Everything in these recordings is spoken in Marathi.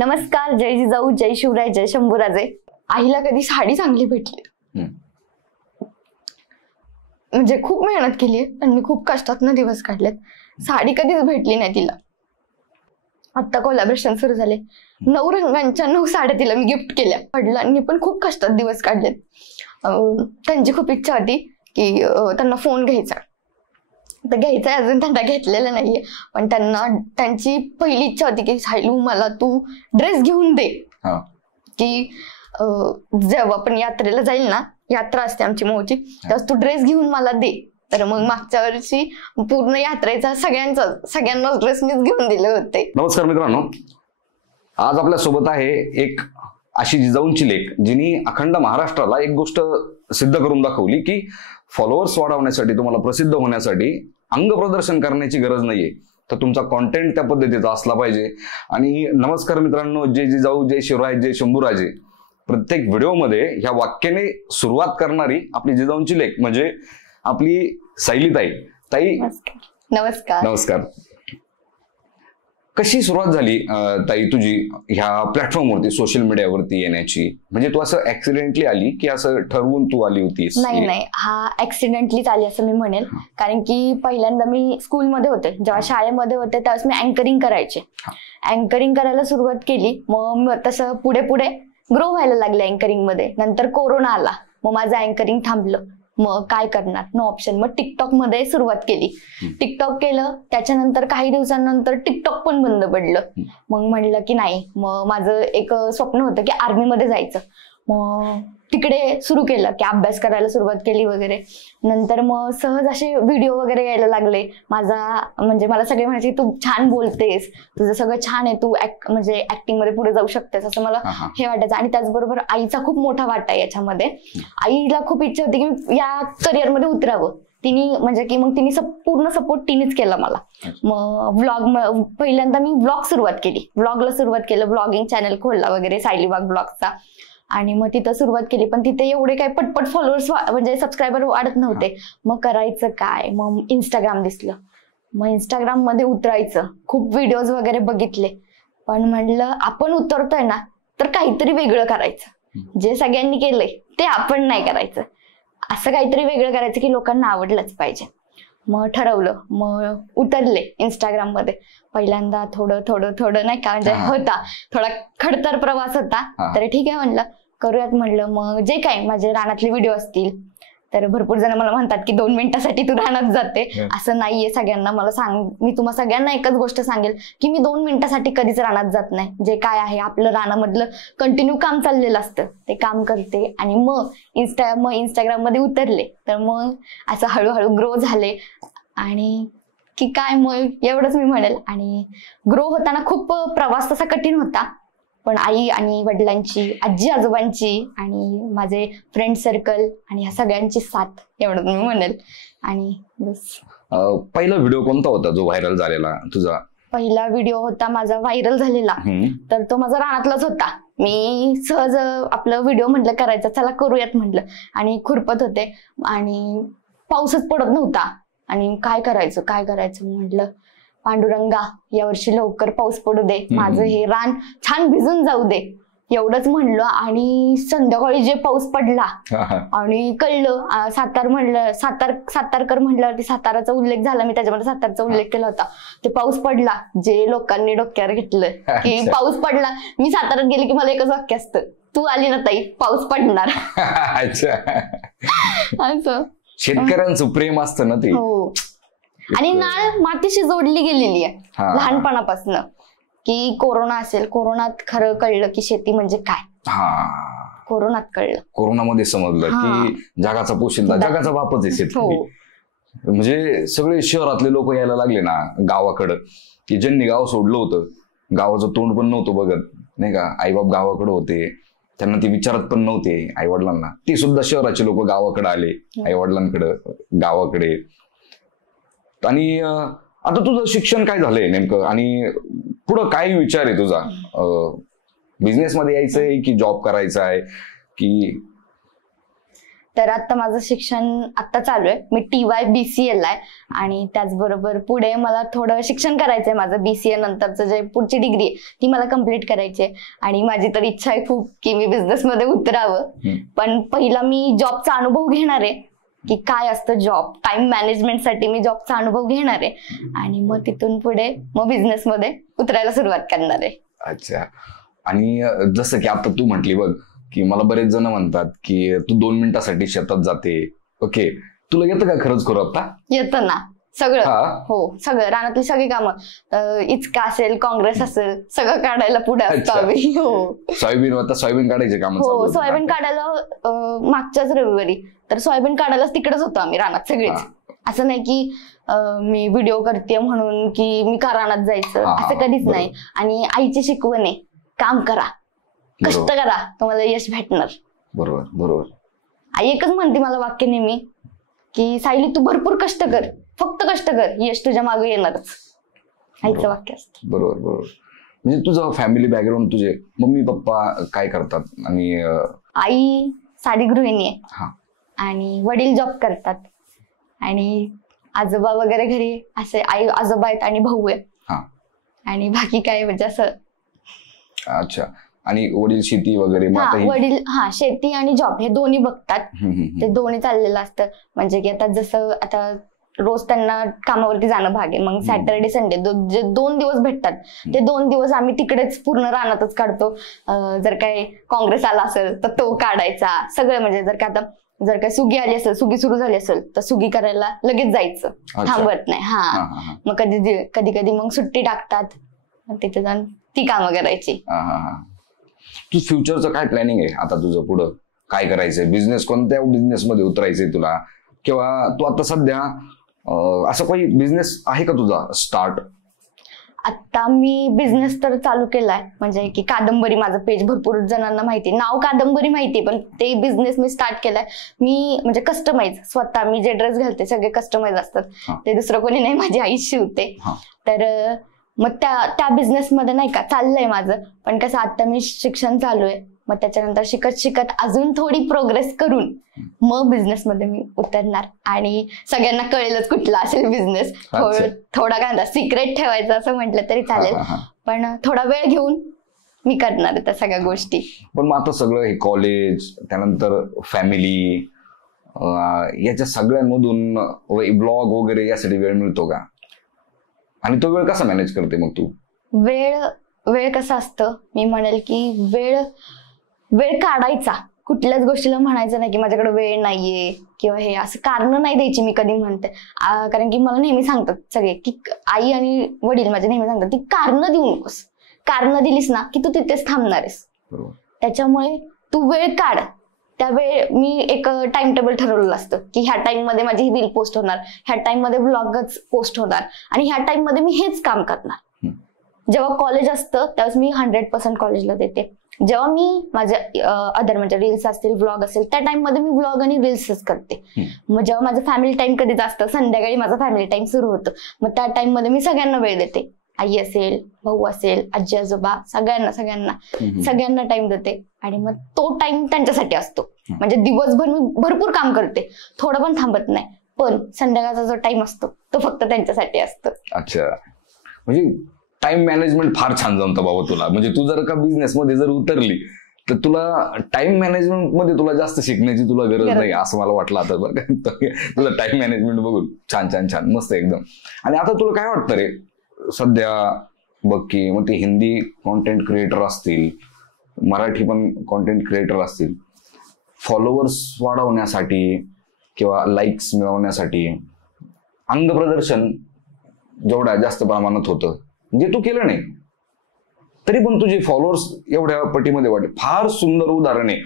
नमस्कार, जय जिजाऊ, जय शिवराय, जय शंभूराजे. आईला कधी साडी चांगली भेटली म्हणजे खूप मेहनत केली आणि मी खूप कष्टातनं दिवस काढलेत. साडी कधीच भेटली नाही तिला. आता कोलॅबरेशन सुरू झाले. 9 रंगांच्या 9 साड्या तिला मी गिफ्ट केल्या. वडिलांनी पण खूप कष्टात दिवस काढलेत. त्यांची खूप इच्छा होती की त्यांना फोन घ्यायचा. तर घ्यायचा अजून त्यांना घेतलेला नाहीये, पण त्यांची पहिली इच्छा होती की सायलू मला तू ड्रेस घेऊन दे. की जेव्हा पण यात्रेला जाईल ना, यात्रा असते आमची मोठी, तर तू ड्रेस घेऊन मला दे. तर मग मागच्या वर्षी पूर्ण यात्रेचा सगळ्यांना ड्रेस मीच घेऊन दिले होते. नमस्कार मित्रांनो, आज आपल्या सोबत आहे एक अशी जिजाऊंची लेक जिनी अखंड महाराष्ट्राला एक गोष्ट सिद्ध करून दाखवली की फॉलोअर्स वाढवण्यासाठी, तुम्हाला प्रसिद्ध होण्यासाठी अंग प्रदर्शन करण्याची गरज नाहीये, तर तुमचा कॉन्टेंट त्या पद्धतीचा असला पाहिजे. आणि नमस्कार मित्रांनो, जय जिजाऊ, जय शिवराय, जय शंभूराजे. प्रत्येक व्हिडिओमध्ये ह्या वाक्याने सुरुवात करणारी आपली जिजाऊंची लेक म्हणजे आपली सायलीताई. ताई नमस्कार. नमस्कार. कशी सुरुवात झाली ताई तुझी ह्या प्लॅटफॉर्मवरती, सोशल मीडियावरती येण्याची? म्हणजे तू असं ऍक्सिडेंटली आली की असं ठरवून तू आली होतीस? नाही, हा ऍक्सिडेंटलीच आली असं मी म्हणेल. कारण की पहिल्यांदा मी स्कूलमध्ये होते, जेव्हा शाळेमध्ये होते त्यावेळेस मी अँकरिंग करायचे. अँकरिंग करायला सुरुवात केली. मग तसं पुढे पुढे ग्रो व्हायला लागले अँकरिंग मध्ये. नंतर कोरोना आला, मग माझं अँकरिंग थांबलं. मग काय करणार, नो ऑप्शन. मग टिकटॉक मध्ये सुरुवात केली. टिकटॉक केलं, त्याच्यानंतर काही दिवसांनंतर टिकटॉक पण बंद पडलं. मग म्हणलं की नाही, मग माझं एक स्वप्न होतं की आर्मी मध्ये जायचं. मग तिकडे सुरू केलं की अभ्यास करायला सुरुवात केली वगैरे. नंतर मग सहज असे व्हिडिओ वगैरे यायला लागले. म्हणजे मला सगळे म्हणायचे तू छान बोलतेस, तुझं सगळं छान आहे, तू म्हणजे ऍक्टिंग मध्ये पुढे जाऊ शकतेस, असं मला हे वाटायचं. आणि त्याचबरोबर आईचा खूप मोठा वाटा आहे याच्यामध्ये. आईला खूप इच्छा होती की या करिअरमध्ये उतरावं. म्हणजे की मग तिने पूर्ण सपोर्ट तिनेच केला मला. मग पहिल्यांदा मी व्लॉग सुरुवात केली. व्लॉगला सुरुवात केलं, व्लॉगिंग चॅनल खोलला वगैरे, सायलीबाग ब्लॉगचा. आणि मग तिथं सुरुवात केली, पण तिथे एवढे काही पटपट फॉलोअर्स म्हणजे सबस्क्रायबर वाढत नव्हते. मग करायचं काय, मग इंस्टाग्राम दिसलं. मग इंस्टाग्राम मध्ये उतरायचं, खूप व्हिडिओज वगैरे बघितले. पण म्हणलं आपण उतरतोय ना, तर काहीतरी वेगळं करायचं. जे सगळ्यांनी केलंय ते आपण नाही करायचं, असं काहीतरी वेगळं करायचं की लोकांना आवडलंच पाहिजे. मग ठरवलं, मग उतरले इंस्टाग्राम मध्ये. पहिल्यांदा थोडं नाही का, म्हणजे होता थोडा खडतर प्रवास होता. तर ठीक आहे म्हणलं, करूयात म्हणलं. मग जे काय माझे रानातले व्हिडिओ असतील, तर भरपूर जण मला म्हणतात की 2 मिनिटासाठी तू रानात जाते. असं नाहीये. सगळ्यांना मी तुम्हाला सगळ्यांना एकच गोष्ट सांगेल की मी 2 मिनिटासाठी कधीच रानात जात नाही. जे काय आहे आपलं रानामधलं कंटिन्यू काम चाललेलं असतं ते काम करते. आणि मग इंस्टाग्राम मध्ये उतरले, तर मग असं हळूहळू ग्रो झाले. आणि की काय, मग एवढंच मी म्हणेल. आणि ग्रो होताना खूप प्रवास तसा कठीण होता, पण आई आणि वडिलांची, आजी आजोबांची आणि माझे फ्रेंड सर्कल आणि ह्या सगळ्यांची साथ, एवढं मी म्हणेल. आणि बस. पहिला व्हिडिओ कोणता होता जो व्हायरल झालेला तुझा? पहिला व्हिडिओ होता माझा व्हायरल झालेला, तर तो माझा रानातलाच होता. मी सहज आपलं व्हिडिओ म्हटलं करायचं, चला करूयात म्हटलं. आणि खुरपत होते आणि पाऊसच पडत नव्हता. आणि काय करायचं म्हटलं, पांडुरंगा यावर्षी लवकर पाऊस पडू दे, माझं हे रान छान भिजून जाऊ दे, एवढंच म्हणलं. आणि संध्याकाळी जे पाऊस पडला आणि कळलं, सातारकर म्हणल्यावरती साताराचा उल्लेख झाला. मी त्याच्यामध्ये सातारचा उल्लेख केला होता. ते पाऊस पडला, जे लोकांनी डोक्यावर घेतलं की पाऊस पडला. मी साताऱ्यात गेले की मला एकच वाक्य असतं, तू आली ना ताई, पाऊस पडणार. असं शेतकऱ्यांचं प्रेम असतं ना ते. हो. आणि नाळ मातीशी जोडली गेलेली आहे लहानपणापासून. की कोरोना असेल, कोरोनात खरं कळलं की शेती म्हणजे काय. कोरोनात कळलं, कोरोनामध्ये समजलं की जगाचा पोशिंदा, जगाचा बापच आहे शेतकरी. म्हणजे सगळे शहरातले लोक यायला लागले ना गावाकडं, की ज्यांनी गाव सोडलं होतं, गावाचं तोंड पण नव्हतं बघत, नाही का. आईबाप गावाकडे होते, त्यांना ती विचारत पण नव्हते आई वडिलांना. ती सुद्धा शहराचे लोक गावाकडे आले, आई वडिलांकडे, गावाकडे. आणि आता तुझं शिक्षण काय झालंय नेमकं, आणि पुढं काय विचार आहे तुझा? बिझनेस मध्ये यायचंय की जॉब करायचा आहे की? तर आता माझं शिक्षण आता चालू आहे. मी TYBCL आहे आणि त्याचबरोबर पुढे मला थोडं शिक्षण करायचंय. माझं BCA नंतरचं जे पुढची डिग्री आहे ती मला कम्प्लीट करायची आहे. आणि माझी तर इच्छा आहे खूप की मी बिझनेसमध्ये उतरावं. पण पहिला मी जॉबचा अनुभव घेणार आहे की काय असतं जॉब. टाइम मॅनेजमेंटसाठी मी जॉबचा अनुभव घेणार आहे आणि मग तिथून पुढे मग बिझनेसमध्ये उतरायला सुरुवात करणार आहे. अच्छा. आणि जसं की आता तू म्हटली बघ की मला बरेच जण म्हणतात की तू 2 मिनिटासाठी शेतात जाते. ओके, तुला येतं का खरंच करू आता? येतं ना सगळं. हा. हो, सगळं रानातली सगळी कामं, इचका असेल, काँग्रेस असेल, सगळं काढायला पुढे असतो अच्छा. आम्ही. हो सोयाबीन काढायचे काम हो, सोयाबीन काढायला मागच्याच रविवारी तर सोयाबीन काढायलाच तिकडेच होतो आम्ही रानात सगळेच. असं नाही की मी व्हिडिओ करते म्हणून की मी का रानात जायचं, असं कधीच नाही. आणि आईची शिकवण आहे, काम करा, कष्ट करा, तुम्हाला यश भेटणार. बरोबर बरोबर. आई एकच म्हणते मला वाक्य नेहमी की सायली तू भरपूर कष्ट कर, फक्त कष्ट कर, यश तुझ्या मागे येणारच. आईचं वाक्य असतं. बरोबर बरोबर. म्हणजे तुझं फॅमिली बॅकग्राऊंड, तुझे मम्मी पप्पा काय करतात? आणि आई साडी गृहिणी आहे हा आणि वडील जॉब करतात आणि आजोबा वगैरे घरी असे आई आजोबा आहेत आणि भाऊ आहे. हा. आणि बाकी काय म्हणजे असं. अच्छा. आणि वडील शेती वगैरे? वडील शेती आणि जॉब हे दोन्ही बघतात. ते दोन्ही चाललेलं असतं. म्हणजे की आता जसं आता रोज त्यांना कामावरती जाणं भाग आहे. मग सॅटर्डे संडे जे 2 दिवस भेटतात ते 2 दिवस आम्ही तिकडेच पूर्ण रानातच काढतो. जर काही काँग्रेस आला असेल तर तो काढायचा सगळं. म्हणजे जर काही सुगी आली असेल, सुगी सुरू झाली असेल तर सुगी करायला लगेच जायचं, थांबत नाही. मग कधी कधी मग सुट्टी टाकतात, तिथे जाऊन ती कामं करायची. तू फ्युचरचं काय प्लॅनिंग आहे आता तुझं? पुढं काय करायचंय? बिझनेस, कोणत्या बिझनेस मध्ये उतरायचंय तुला? किंवा तू आता सध्या असं काही बिझनेस आहे का तुझा स्टार्ट? आता मी बिझनेस तर चालू केलाय. म्हणजे की कादंबरी, माझं पेज भरपूर जणांना माहिती, नाव कादंबरी माहिती, पण ते बिझनेस मी स्टार्ट केलाय. मी म्हणजे कस्टमाइज स्वतः, मी जे ड्रेस घालते सगळे कस्टमाइज असतात. ते दुसरं कोणी नाही, माझी आई शिवते. तर मग त्या बिझनेसमध्ये नाही का चाललंय माझं. पण कसं आता मी शिक्षण चालू आहे, मग त्याच्यानंतर शिकत अजून थोडी प्रोग्रेस करून मग बिझनेसमध्ये मी उतरणार. आणि सगळ्यांना कळेलच कुठला असेल बिझनेस. थोडा काय सिक्रेट ठेवायचं असं म्हटलं तरी चालेल, पण थोडा वेळ घेऊन मी करणार त्या सगळ्या गोष्टी. पण मग आता सगळं हे कॉलेज, त्यानंतर फॅमिली, याच्या सगळ्यांमधून ब्लॉग वगैरे यासाठी वेळ मिळतो का? आणि तो वेळ कसा मॅनेज करते मग तू? वेळ कसं असतं, मी म्हणेल की वेळ काढायचा. कुठल्याच गोष्टीला म्हणायचं नाही की माझ्याकडे वेळ नाहीये किंवा हे असं कारण नाही द्यायची. मी कधी म्हणते, कारण की मला नेहमी सांगतात सगळे की आई आणि वडील माझे नेहमी सांगतात की कारण देऊ नकोस. कारण दिलीस ना की तू तिथेच थांबणार आहेस. त्याच्यामुळे तू वेळ काढ. त्यावेळी मी एक टाइम टेबल ठरवलेलं असतं की ह्या टाइम मध्ये माझी रील पोस्ट होणार, ह्या टाइम मध्ये व्लॉगच पोस्ट होणार आणि ह्या टाइम मध्ये मी हेच काम करणार. जेव्हा कॉलेज असतं त्यावेळेस मी 100% कॉलेजला देते. जेव्हा मी माझ्या अदर म्हणजे रील्स असतील, व्लॉग असेल, त्या टाइम मध्ये मी व्लॉग आणि रील्सच करते. मग जेव्हा माझं फॅमिली टाइम कधीच असतं, संध्याकाळी माझा फॅमिली टाइम सुरू होतो, मग त्या टाइम मध्ये मी सगळ्यांना वेळ देते. आई असेल, भाऊ असेल, आजी आजोबा, सगळ्यांना टाइम देते. आणि मग तो टाइम त्यांच्यासाठी असतो. म्हणजे दिवसभर मी भरपूर काम करते, थोडं पण थांबत नाही, पण संध्याकाळचा जो टाइम असतो तो फक्त त्यांच्यासाठी असतो. अच्छा. म्हणजे टाइम मॅनेजमेंट फार छान जमतं बाबा तुला. म्हणजे तू जर का बिझनेस मध्ये जर उतरली तर तुला टाइम मॅनेजमेंट मध्ये तुला जास्त शिकण्याची तुला गरज नाही असं मला वाटलं आता बरं. तुला टाइम मॅनेजमेंट बघून छान मस्त एकदम. आणि आता तुला काय वाटतं रे, सध्या बघ की मग ते हिंदी कॉन्टेंट क्रिएटर असतील, मराठी पण कॉन्टेंट क्रिएटर असतील, फॉलोअर्स वाढवण्यासाठी किंवा लाईक्स मिळवण्यासाठी अंग प्रदर्शन जेवढ्या जास्त प्रमाणात होतं, म्हणजे तू केलं नाही तरी पण तुझे फॉलोअर्स एवढ्या पटीमध्ये वाढले. फार सुंदर उदाहरण आहे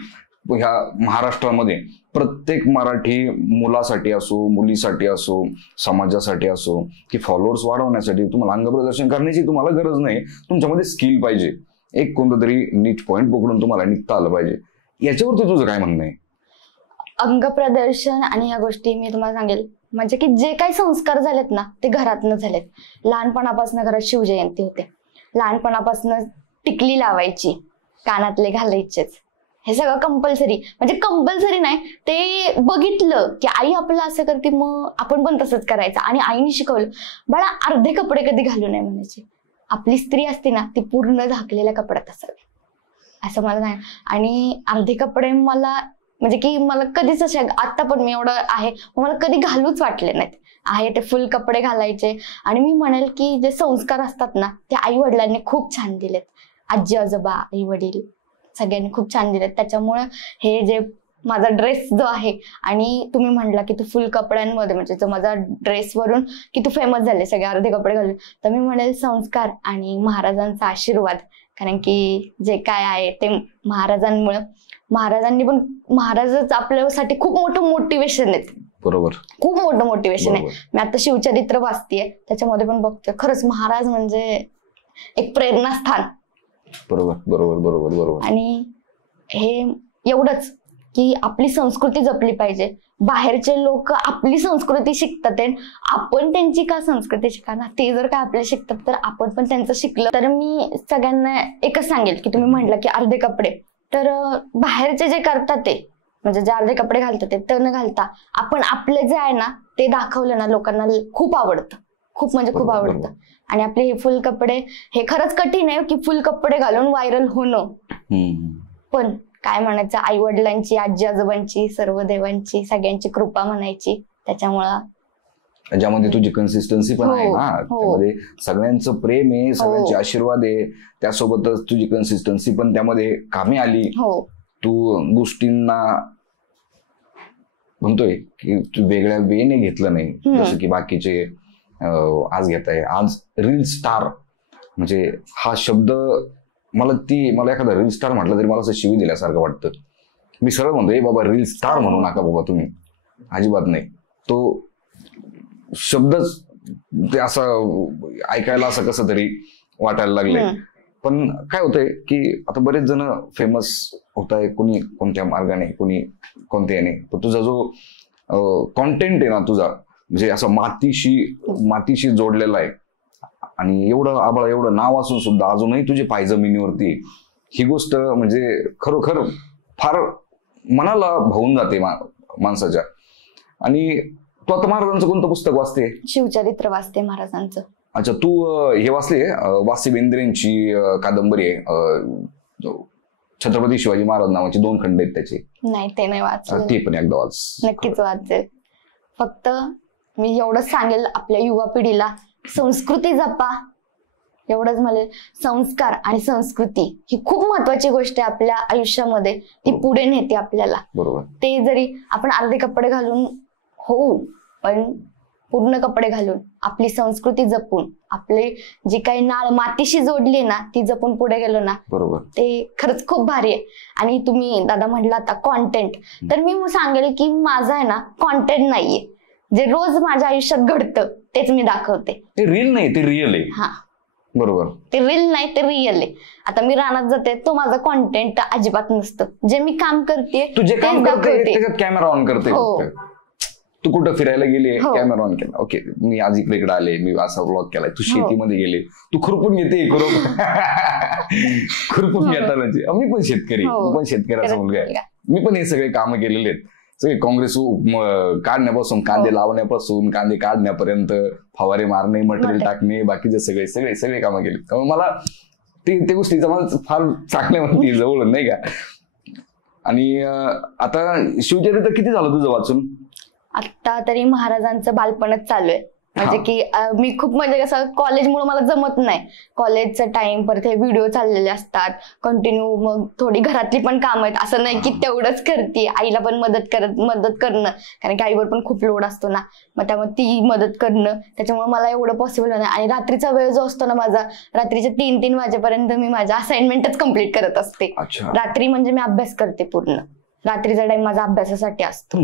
ह्या महाराष्ट्रामध्ये. प्रत्येक मराठी मुलासाठी असो, मुलीसाठी असो, समाजासाठी असो, की फॉलोअर्स वाढवण्यासाठी तुम्हाला अंग प्रदर्शन करण्याची तुम्हाला गरज नाही, तुमच्यामध्ये स्किल पाहिजे. एक कोणतं तरी नीच पॉइंट पकडून तुम्हाला निघता आलं पाहिजे. याच्यावरती तुझं काय म्हणणं आहे? अंग प्रदर्शन आणि ह्या गोष्टी मी तुम्हाला सांगेल, म्हणजे की जे काही संस्कार झालेत ना ते घरातनं झालेत. लहानपणापासून घरात शिवजयंती होते, लहानपणापासून टिकली लावायची, कानातले घालायचेच, हे सगळं कंपल्सरी, म्हणजे कंपल्सरी नाही, ते बघितलं की आई आपलं असं करते मग आपण पण तसंच करायचं. आणि आईने शिकवलं, बाळा अर्धे कपडे कधी घालू नये म्हणायचे. आपली स्त्री असते ना ती पूर्ण झाकलेल्या कपड्यात असावी असं मला नाही. आणि अर्धे कपडे मला म्हणजे की मला कधीच असे, आता पण मी एवढं आहे मला कधी घालूच वाटले नाहीत. आहे ते फुल कपडे घालायचे. आणि मी म्हणेल की जे संस्कार असतात ना ते आई वडिलांनी खूप छान दिलेत. आजी आजोबा आई वडील सगळ्यांनी खूप छान दिलेत. त्याच्यामुळे हे जे माझा ड्रेस जो आहे, आणि तुम्ही म्हटला की तू फुल कपड्यांमध्ये म्हणजे जो माझा ड्रेसवरून की तू फेमस झाले सगळे अर्धे कपडे घालून, तर मी म्हणेल संस्कार आणि महाराजांचा आशीर्वाद. कारण की जे काय आहे ते महाराजांमुळे, महाराजांनी पण, महाराजच आपल्यासाठी खूप मोठं मोटिवेशन आहेत. बरोबर, खूप मोठं मोटिवेशन आहे. मी आता शिवचरित्र वाचतेय त्याच्यामध्ये पण बघतोय खरंच महाराज म्हणजे एक प्रेरणास्थान. बरोबर बरोबर बरोबर बरोबर. आणि हे एवढंच की आपली संस्कृती जपली पाहिजे. बाहेरचे लोक आपली संस्कृती शिकतात, आपण त्यांची का संस्कृती शिकणार? ते जर का आपल्या शिकतात तर आपण पण त्यांचं शिकलं. तर मी सगळ्यांना एकच सांगेल की तुम्ही म्हटलं की अर्धे कपडे, तर बाहेरचे जे करतात ते म्हणजे जे अर्धे कपडे घालतात ते न घालता आपण आपले जे आहे ना ते दाखवलं ना लोकांना खूप आवडतं, खूप म्हणजे खूप आवडतं. आणि आपले हे फुल कपडे, हे खरंच कठीण आहे की फुल कपडे घालून व्हायरल होणं. पण काय म्हणायचं, आई वडिलांची, आजी आजोबांची, सर्व देवांची सगळ्यांची कृपा म्हणायची. त्याच्यामुळं ज्यामध्ये तुझी कन्सिस्टन्सी पण आहे ना, त्यामध्ये सगळ्यांचं प्रेम आहे, सगळ्यांचे आशीर्वाद आहे, त्यासोबतच तुझी कन्सिस्टन्सी पण त्यामध्ये कामी आली. तू गोष्टींना म्हणतोय की तू वेगळ्या वेने घेतलं नाही, जसं की बाकीचे आज घेत आहे. आज रील स्टार म्हणजे हा शब्द मला एखादा रील स्टार म्हटलं तरी मला असं शिवी दिल्यासारखं वाटतं. मी सरळ म्हणतोय बाबा रील स्टार म्हणू नका बाबा तुम्ही, अजिबात नाही. तो शब्दच ते असं ऐकायला असं कसं तरी वाटायला लागलंय. पण काय होतंय की आता बरेच जण फेमस होत आहे, कोणी कोणत्या मार्गाने, कोणी कोणत्याने. पण तुझा जो कॉन्टेंट आहे ना तुझा, म्हणजे असं मातीशी जोडलेला आहे. आणि एवढं नाव असून सुद्धा अजूनही तुझे पाय जमिनीवरती, ही गोष्ट म्हणजे खरोखर फार मनाला भावून जाते माणसाच्या. आणि तू आता महाराजांचं कोणतं पुस्तक वाचते? शिवचरित्र वाचते महाराजांचं. अच्छा, तू हे वाचले वासी बेंद्रेंची कादंबरी आहे छत्रपती शिवाजी महाराज नावाची, 2 खंड आहेत त्याचे? नाही, ते नाही वाचलं. ते पण एकदा वाच. नक्कीच वाचेल. फक्त मी एवढंच सांगेल आपल्या युवा पिढीला, संस्कृती जपा, एवढंच म्हणेल. संस्कार आणि संस्कृती ही खूप महत्वाची गोष्ट आहे आपल्या आयुष्यामध्ये, ती पुढे नेते आपल्याला. बरोबर. ते जरी आपण अर्धे कपडे घालून होऊ, पण पूर्ण कपडे घालून आपली संस्कृती जपून, आपले जी काही नाळ मातीशी जोडली ना ती जपून पुढे गेलो ना, बरोबर, ते खरंच खूप भारी आहे. आणि तुम्ही दादा म्हटलं आता कॉन्टेंट, तर मी सांगेल की माझा आहे ना कॉन्टेंट नाहीये, जे रोज माझ्या आयुष्यात घडतं तेच मी दाखवते. ते रील नाही, ते रिअल आहे. हा बरोबर, ते रील नाही, ते रिअल आहे. आता मी रानात जाते, तो माझा कॉन्टेंट अजिबात नसतं. जे मी काम करते तू जे काम करते त्याच्यात कॅमेरा ऑन करते. तू कुठं फिरायला गेले, कॅमेरा ऑन केला, ओके मी आज इकडे आले, मी असा व्लॉग केलाय. तू शेतीमध्ये गेले, तू खुरपून घेते, खुरपून घेताना. मी पण शेतकरी, मी पण शेतकऱ्याचा मुलगा आहे. मी पण हे सगळे कामं केलेले आहेत. सगळे काँग्रेस काढण्यापासून, कांदे लावण्यापासून, कांदे काढण्यापर्यंत, फवारे मारणे, मटेरियल टाकणे, बाकीचे सगळे कामं केली. त्यामुळे मला ते गोष्टीचा मला फार चांगल्यामध्ये जवळ नाही का. आणि आता शिवचरित्र किती झालं तुझं वाचून? आता तरी महाराजांचं बालपणच चालू आहे. म्हणजे की मी खूप म्हणजे कसं कॉलेजमुळे मला जमत नाही, कॉलेजचा टाइम, परत हे व्हिडिओ चाललेले असतात कंटिन्यू, मग थोडी घरातली पण काम आहेत. असं नाही की तेवढंच करते, आईला पण मदत करणं, कारण की आईवर पण खूप लोड असतो ना, मग त्यामुळे ती मदत करणं, त्याच्यामुळे मला एवढं पॉसिबल नाही. आणि रात्रीचा वेळ जो असतो ना माझा, रात्रीच्या 3-3 वाजेपर्यंत मी माझ्या असाइनमेंटच कम्प्लीट करत असते. रात्री म्हणजे मी अभ्यास करते पूर्ण, रात्रीचा टाइम माझा अभ्यासासाठी असतो.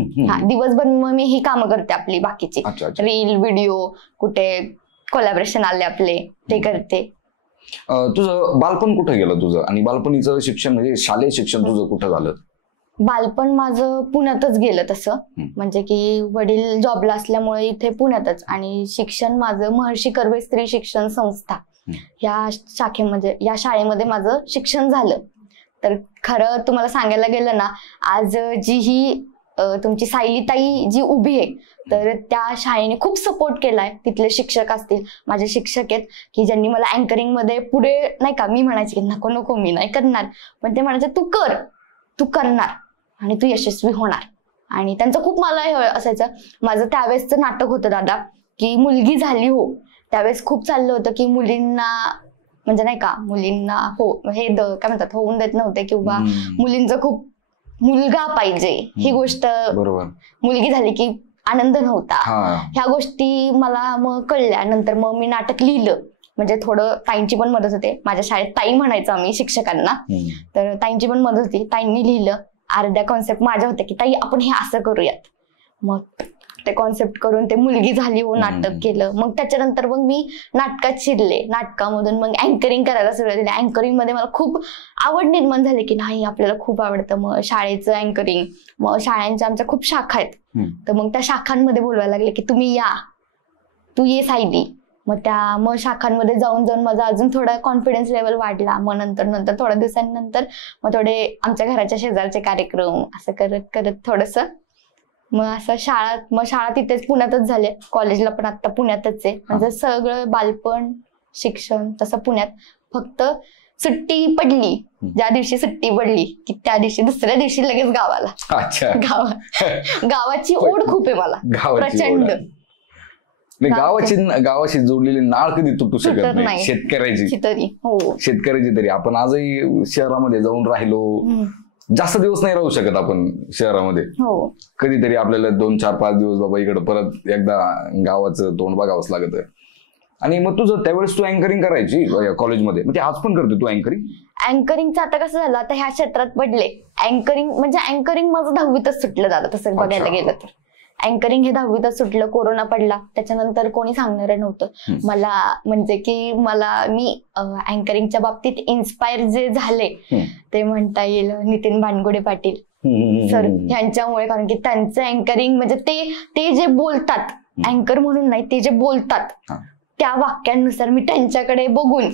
दिवसभर मग मी ही कामं करते आपली बाकीची, रील, व्हिडिओ, कुठे कोलॅबरेशन आले आपले ते करते. तुझं बालपण कुठं गेलं तुझं? आणि बालपणीचं शिक्षण म्हणजे शालेय शिक्षण तुझं कुठं झालं? बालपण माझं पुण्यातच गेलं तसं, म्हणजे की वडील जॉबला असल्यामुळे इथे पुण्यातच. आणि शिक्षण माझं महर्षी कर्वे स्त्री शिक्षण संस्था या शाखेमध्ये, या शाळेमध्ये माझं शिक्षण झालं. तर खरं तुम्हाला सांगायला गेलं ना, आज जी ही तुमची सायलीताई जी उभी आहे, तर त्या शाळेने खूप सपोर्ट केलाय. तिथले शिक्षक असतील, माझे शिक्षक आहेत की ज्यांनी मला अँकरिंग मध्ये पुढे, नाही का, मी म्हणायचे की नको नको मी नाही करणार, पण ते म्हणायचे तू कर, तू करणार आणि तू यशस्वी होणार. आणि त्यांचं खूप मला हे असायचं. माझं त्यावेळेसचं नाटक होतं दादा, की मुलगी झाली हो, त्यावेळेस खूप चाललं होतं की मुलींना, म्हणजे नाही का, मुलींना काय म्हणतात, होऊन देत नव्हते किंवा मुलींचं खूप मुलगा पाहिजे ही गोष्ट, बरोबर, मुलगी झाली की आनंद नव्हता. ह्या गोष्टी मला मग कळल्या. नंतर मग मी नाटक लिहिलं, म्हणजे थोडं ताईंची पण मदत होते. माझ्या शाळेत ताई म्हणायचं आम्ही शिक्षकांना, तर ताईंची पण मदत होती. ताईंनी लिहिलं. अर्ध्या कॉन्सेप्ट माझ्या होत्या की ताई आपण हे असं करूयात. मग ते कॉन्सेप्ट करून ते मुलगी झाली हो नाटक केलं. मग त्याच्यानंतर मग मी नाटकात शिरले. नाटकामधून मग अँकरिंग करायला सुरुवात केली. अँकरिंग मध्ये मला खूप आवड निर्माण झाली की नाही आपल्याला खूप आवडतं. मग शाळेचं अँकरिंग, मग शाळांच्या आमच्या खूप शाखा आहेत, तर मग त्या शाखांमध्ये बोलवायला लागले की तुम्ही या, तू ये सायली. मग शाखांमध्ये जाऊन जाऊन माझा अजून थोडा कॉन्फिडन्स लेवल वाढला. मग नंतर थोड्या दिवसांनंतर मग थोडे आमच्या घराच्या शेजारचे कार्यक्रम असं करत करत थोडंसं मग असं शाळा तिथेच पुण्यातच झाले. कॉलेजला पण आता पुण्यातच आहे. म्हणजे सगळं बालपण शिक्षण तसं पुण्यात. फक्त सुट्टी पडली, ज्या दिवशी सुट्टी पडली की त्या दिवशी दुसऱ्या दिवशी लगेच गावाला. गावाची ओढ खूप आहे मला, प्रचंड. गावाशी जोडलेली नाळ कधी तुटू शकत नाही. शेतकऱ्याची तरी आपण आजही शहरामध्ये जाऊन राहिलो, जास्त दिवस नाही राहू शकत आपण शहरामध्ये. कधीतरी आपल्याला 2, 4, 5 दिवस बाबा इकडे परत एकदा गावाचं तोंड बघावंच लागत. आणि मग तुझं त्यावेळेस तू अँकरिंग करायची कॉलेजमध्ये, म्हणजे आज पण करते तू अँकरिंग? अँकरिंगचं आता कसं झालं, आता ह्या क्षेत्रात पडले. अँकरिंग माझं 10वीतच सुटलं दादा, तसं बघायला गेलं तर. अँकरिंग हे 10वीतच सुटलं. कोरोना पडला, त्याच्यानंतर कोणी सांगणार नव्हतं मला. म्हणजे की मी अँकरिंगच्या बाबतीत इन्स्पायर जे झाले ते म्हणता येईल नितीन भानगुडे पाटील सर यांच्यामुळे. कारण की त्यांचं अँकरिंग म्हणजे ते जे बोलतात, अँकर म्हणून नाही, ते जे बोलतात त्या वाक्यांनुसार मी त्यांच्याकडे बघून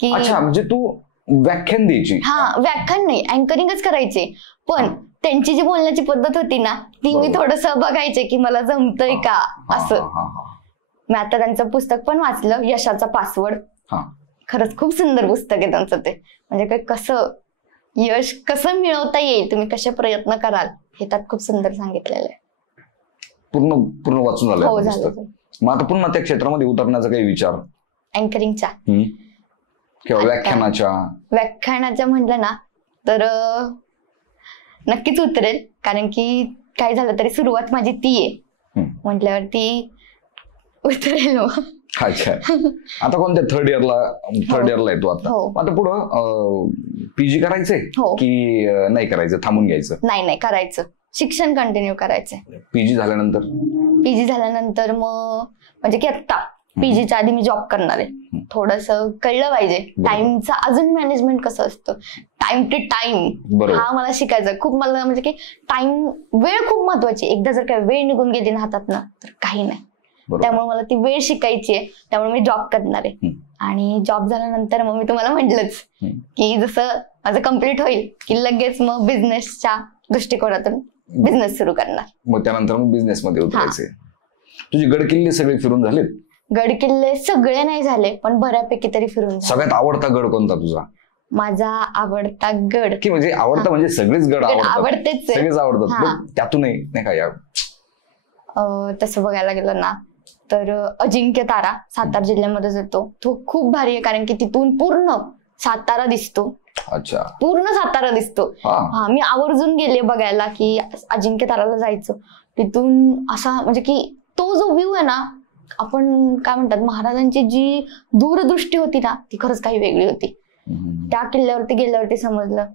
की म्हणजे तू व्याख्यान द्यायची? व्याख्यान नाही, अँकरिंगच करायचे. पण त्यांची जी बोलण्याची पद्धत होती ना, ती मी थोडस बघायचे की मला जमतंय का असं. मी आता त्यांचं पुस्तक पण वाचलं, यशाचा पासवर्ड. खरंच खूप सुंदर पुस्तक आहे त्यांचं ते. म्हणजे कसं यश कसं मिळवता येईल, तुम्ही कसे प्रयत्न कराल, हे त्यात खूप सुंदर सांगितलेलं आहे. पूर्ण वाचून झालं? हो, झालं. मग आता पुन्हा त्या क्षेत्रामध्ये उतरण्याचा काही विचार? अँकरिंगच्या किंवा व्याख्यानाच्या म्हटलं ना तर नक्कीच उतरेल. कारण की काय झालं तरी सुरुवात माझी ती आहे म्हटल्यावरती उतरेल. अच्छा, आता कोणत्या थर्ड इयरला आहे तू आता? आता पुढं पीजी करायचंय की नाही करायचं, थांबून घ्यायचं? नाही करायचं, शिक्षण कंटिन्यू करायचंय. पीजी झाल्यानंतर मग म्हणजे की आता पीजीच्या आधी मी जॉब करणार आहे. थोडस कळलं पाहिजे टाइमचं अजून मॅनेजमेंट कसं असतं, टाइम टू टाइम हा मला शिकायचा खूप. मला म्हणजे की वेळ खूप महत्वाची. एकदा जर काय वेळ निघून गेली ना हातात ना तर काही नाही. त्यामुळे मला ती वेळ शिकायची आहे. त्यामुळे मी जॉब करणार आहे. आणि जॉब झाल्यानंतर मग मी तुम्हाला म्हटलंच की जसं माझं कम्प्लीट होईल की लगेच मग बिझनेसच्या दृष्टिकोनातून बिझनेस सुरू करणार. मग त्यानंतर मग बिझनेस मध्ये उतरायचे. तुझे गडकिल्ले सगळे फिरून झालेत? गडकिल्ले सगळे नाही झाले, पण बऱ्यापैकी तरी फिरून झाले. सगळ्यात आवडता गड कोणता तुझा? माझा आवडता गड की म्हणजे आवडता म्हणजे सगळेच गड आवडतेच, सगळेच आवडतात, त्यातूनही नाही का यार? तसं बघायला गेलं ना तर अजिंक्य तारा सातारा जिल्ह्यामध्येच येतो. तो खूप भारी आहे कारण की तिथून पूर्ण सातारा दिसतो. अच्छा, पूर्ण सातारा दिसतो. मी आवर्जून गेले बघायला की अजिंक्य ताराला जायचं. तिथून असा म्हणजे की तो जो व्ह्यू आहे ना, आपण काय म्हणतात, महाराजांची जी दूरदृष्टी होती ना ती खरंच काही वेगळी होती. त्या किल्ल्यावरती गेल्यावरती समजलं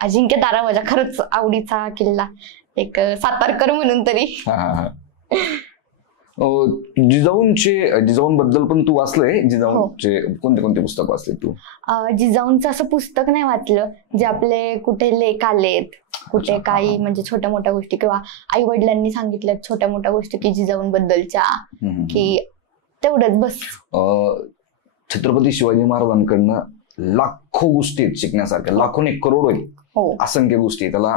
अजिंक्य तारा माझ्या खरंच आवडीचा किल्ला, एक सातारकर म्हणून तरी. जिजाऊंबद्दल पण तू वाचलंय? जिजाऊंचे कोणते कोणते पुस्तक वाचले तू? जिजाऊंचं असं पुस्तक नाही वाचलं, जे आपले कुठे लेख आलेत, कुठे काही म्हणजे छोट्या मोठ्या गोष्टी किंवा आई वडिलांनी सांगितल्या छोट्या मोठ्या गोष्टी की जिजाऊंबद्दलच्या, की तेवढंच बस. छत्रपती शिवाजी महाराजांकडनं लाखो गोष्टी आहेत शिकण्यासारख्या, लाखोने करोडो आहेत, हो असंख्य गोष्टी आहेत, त्याला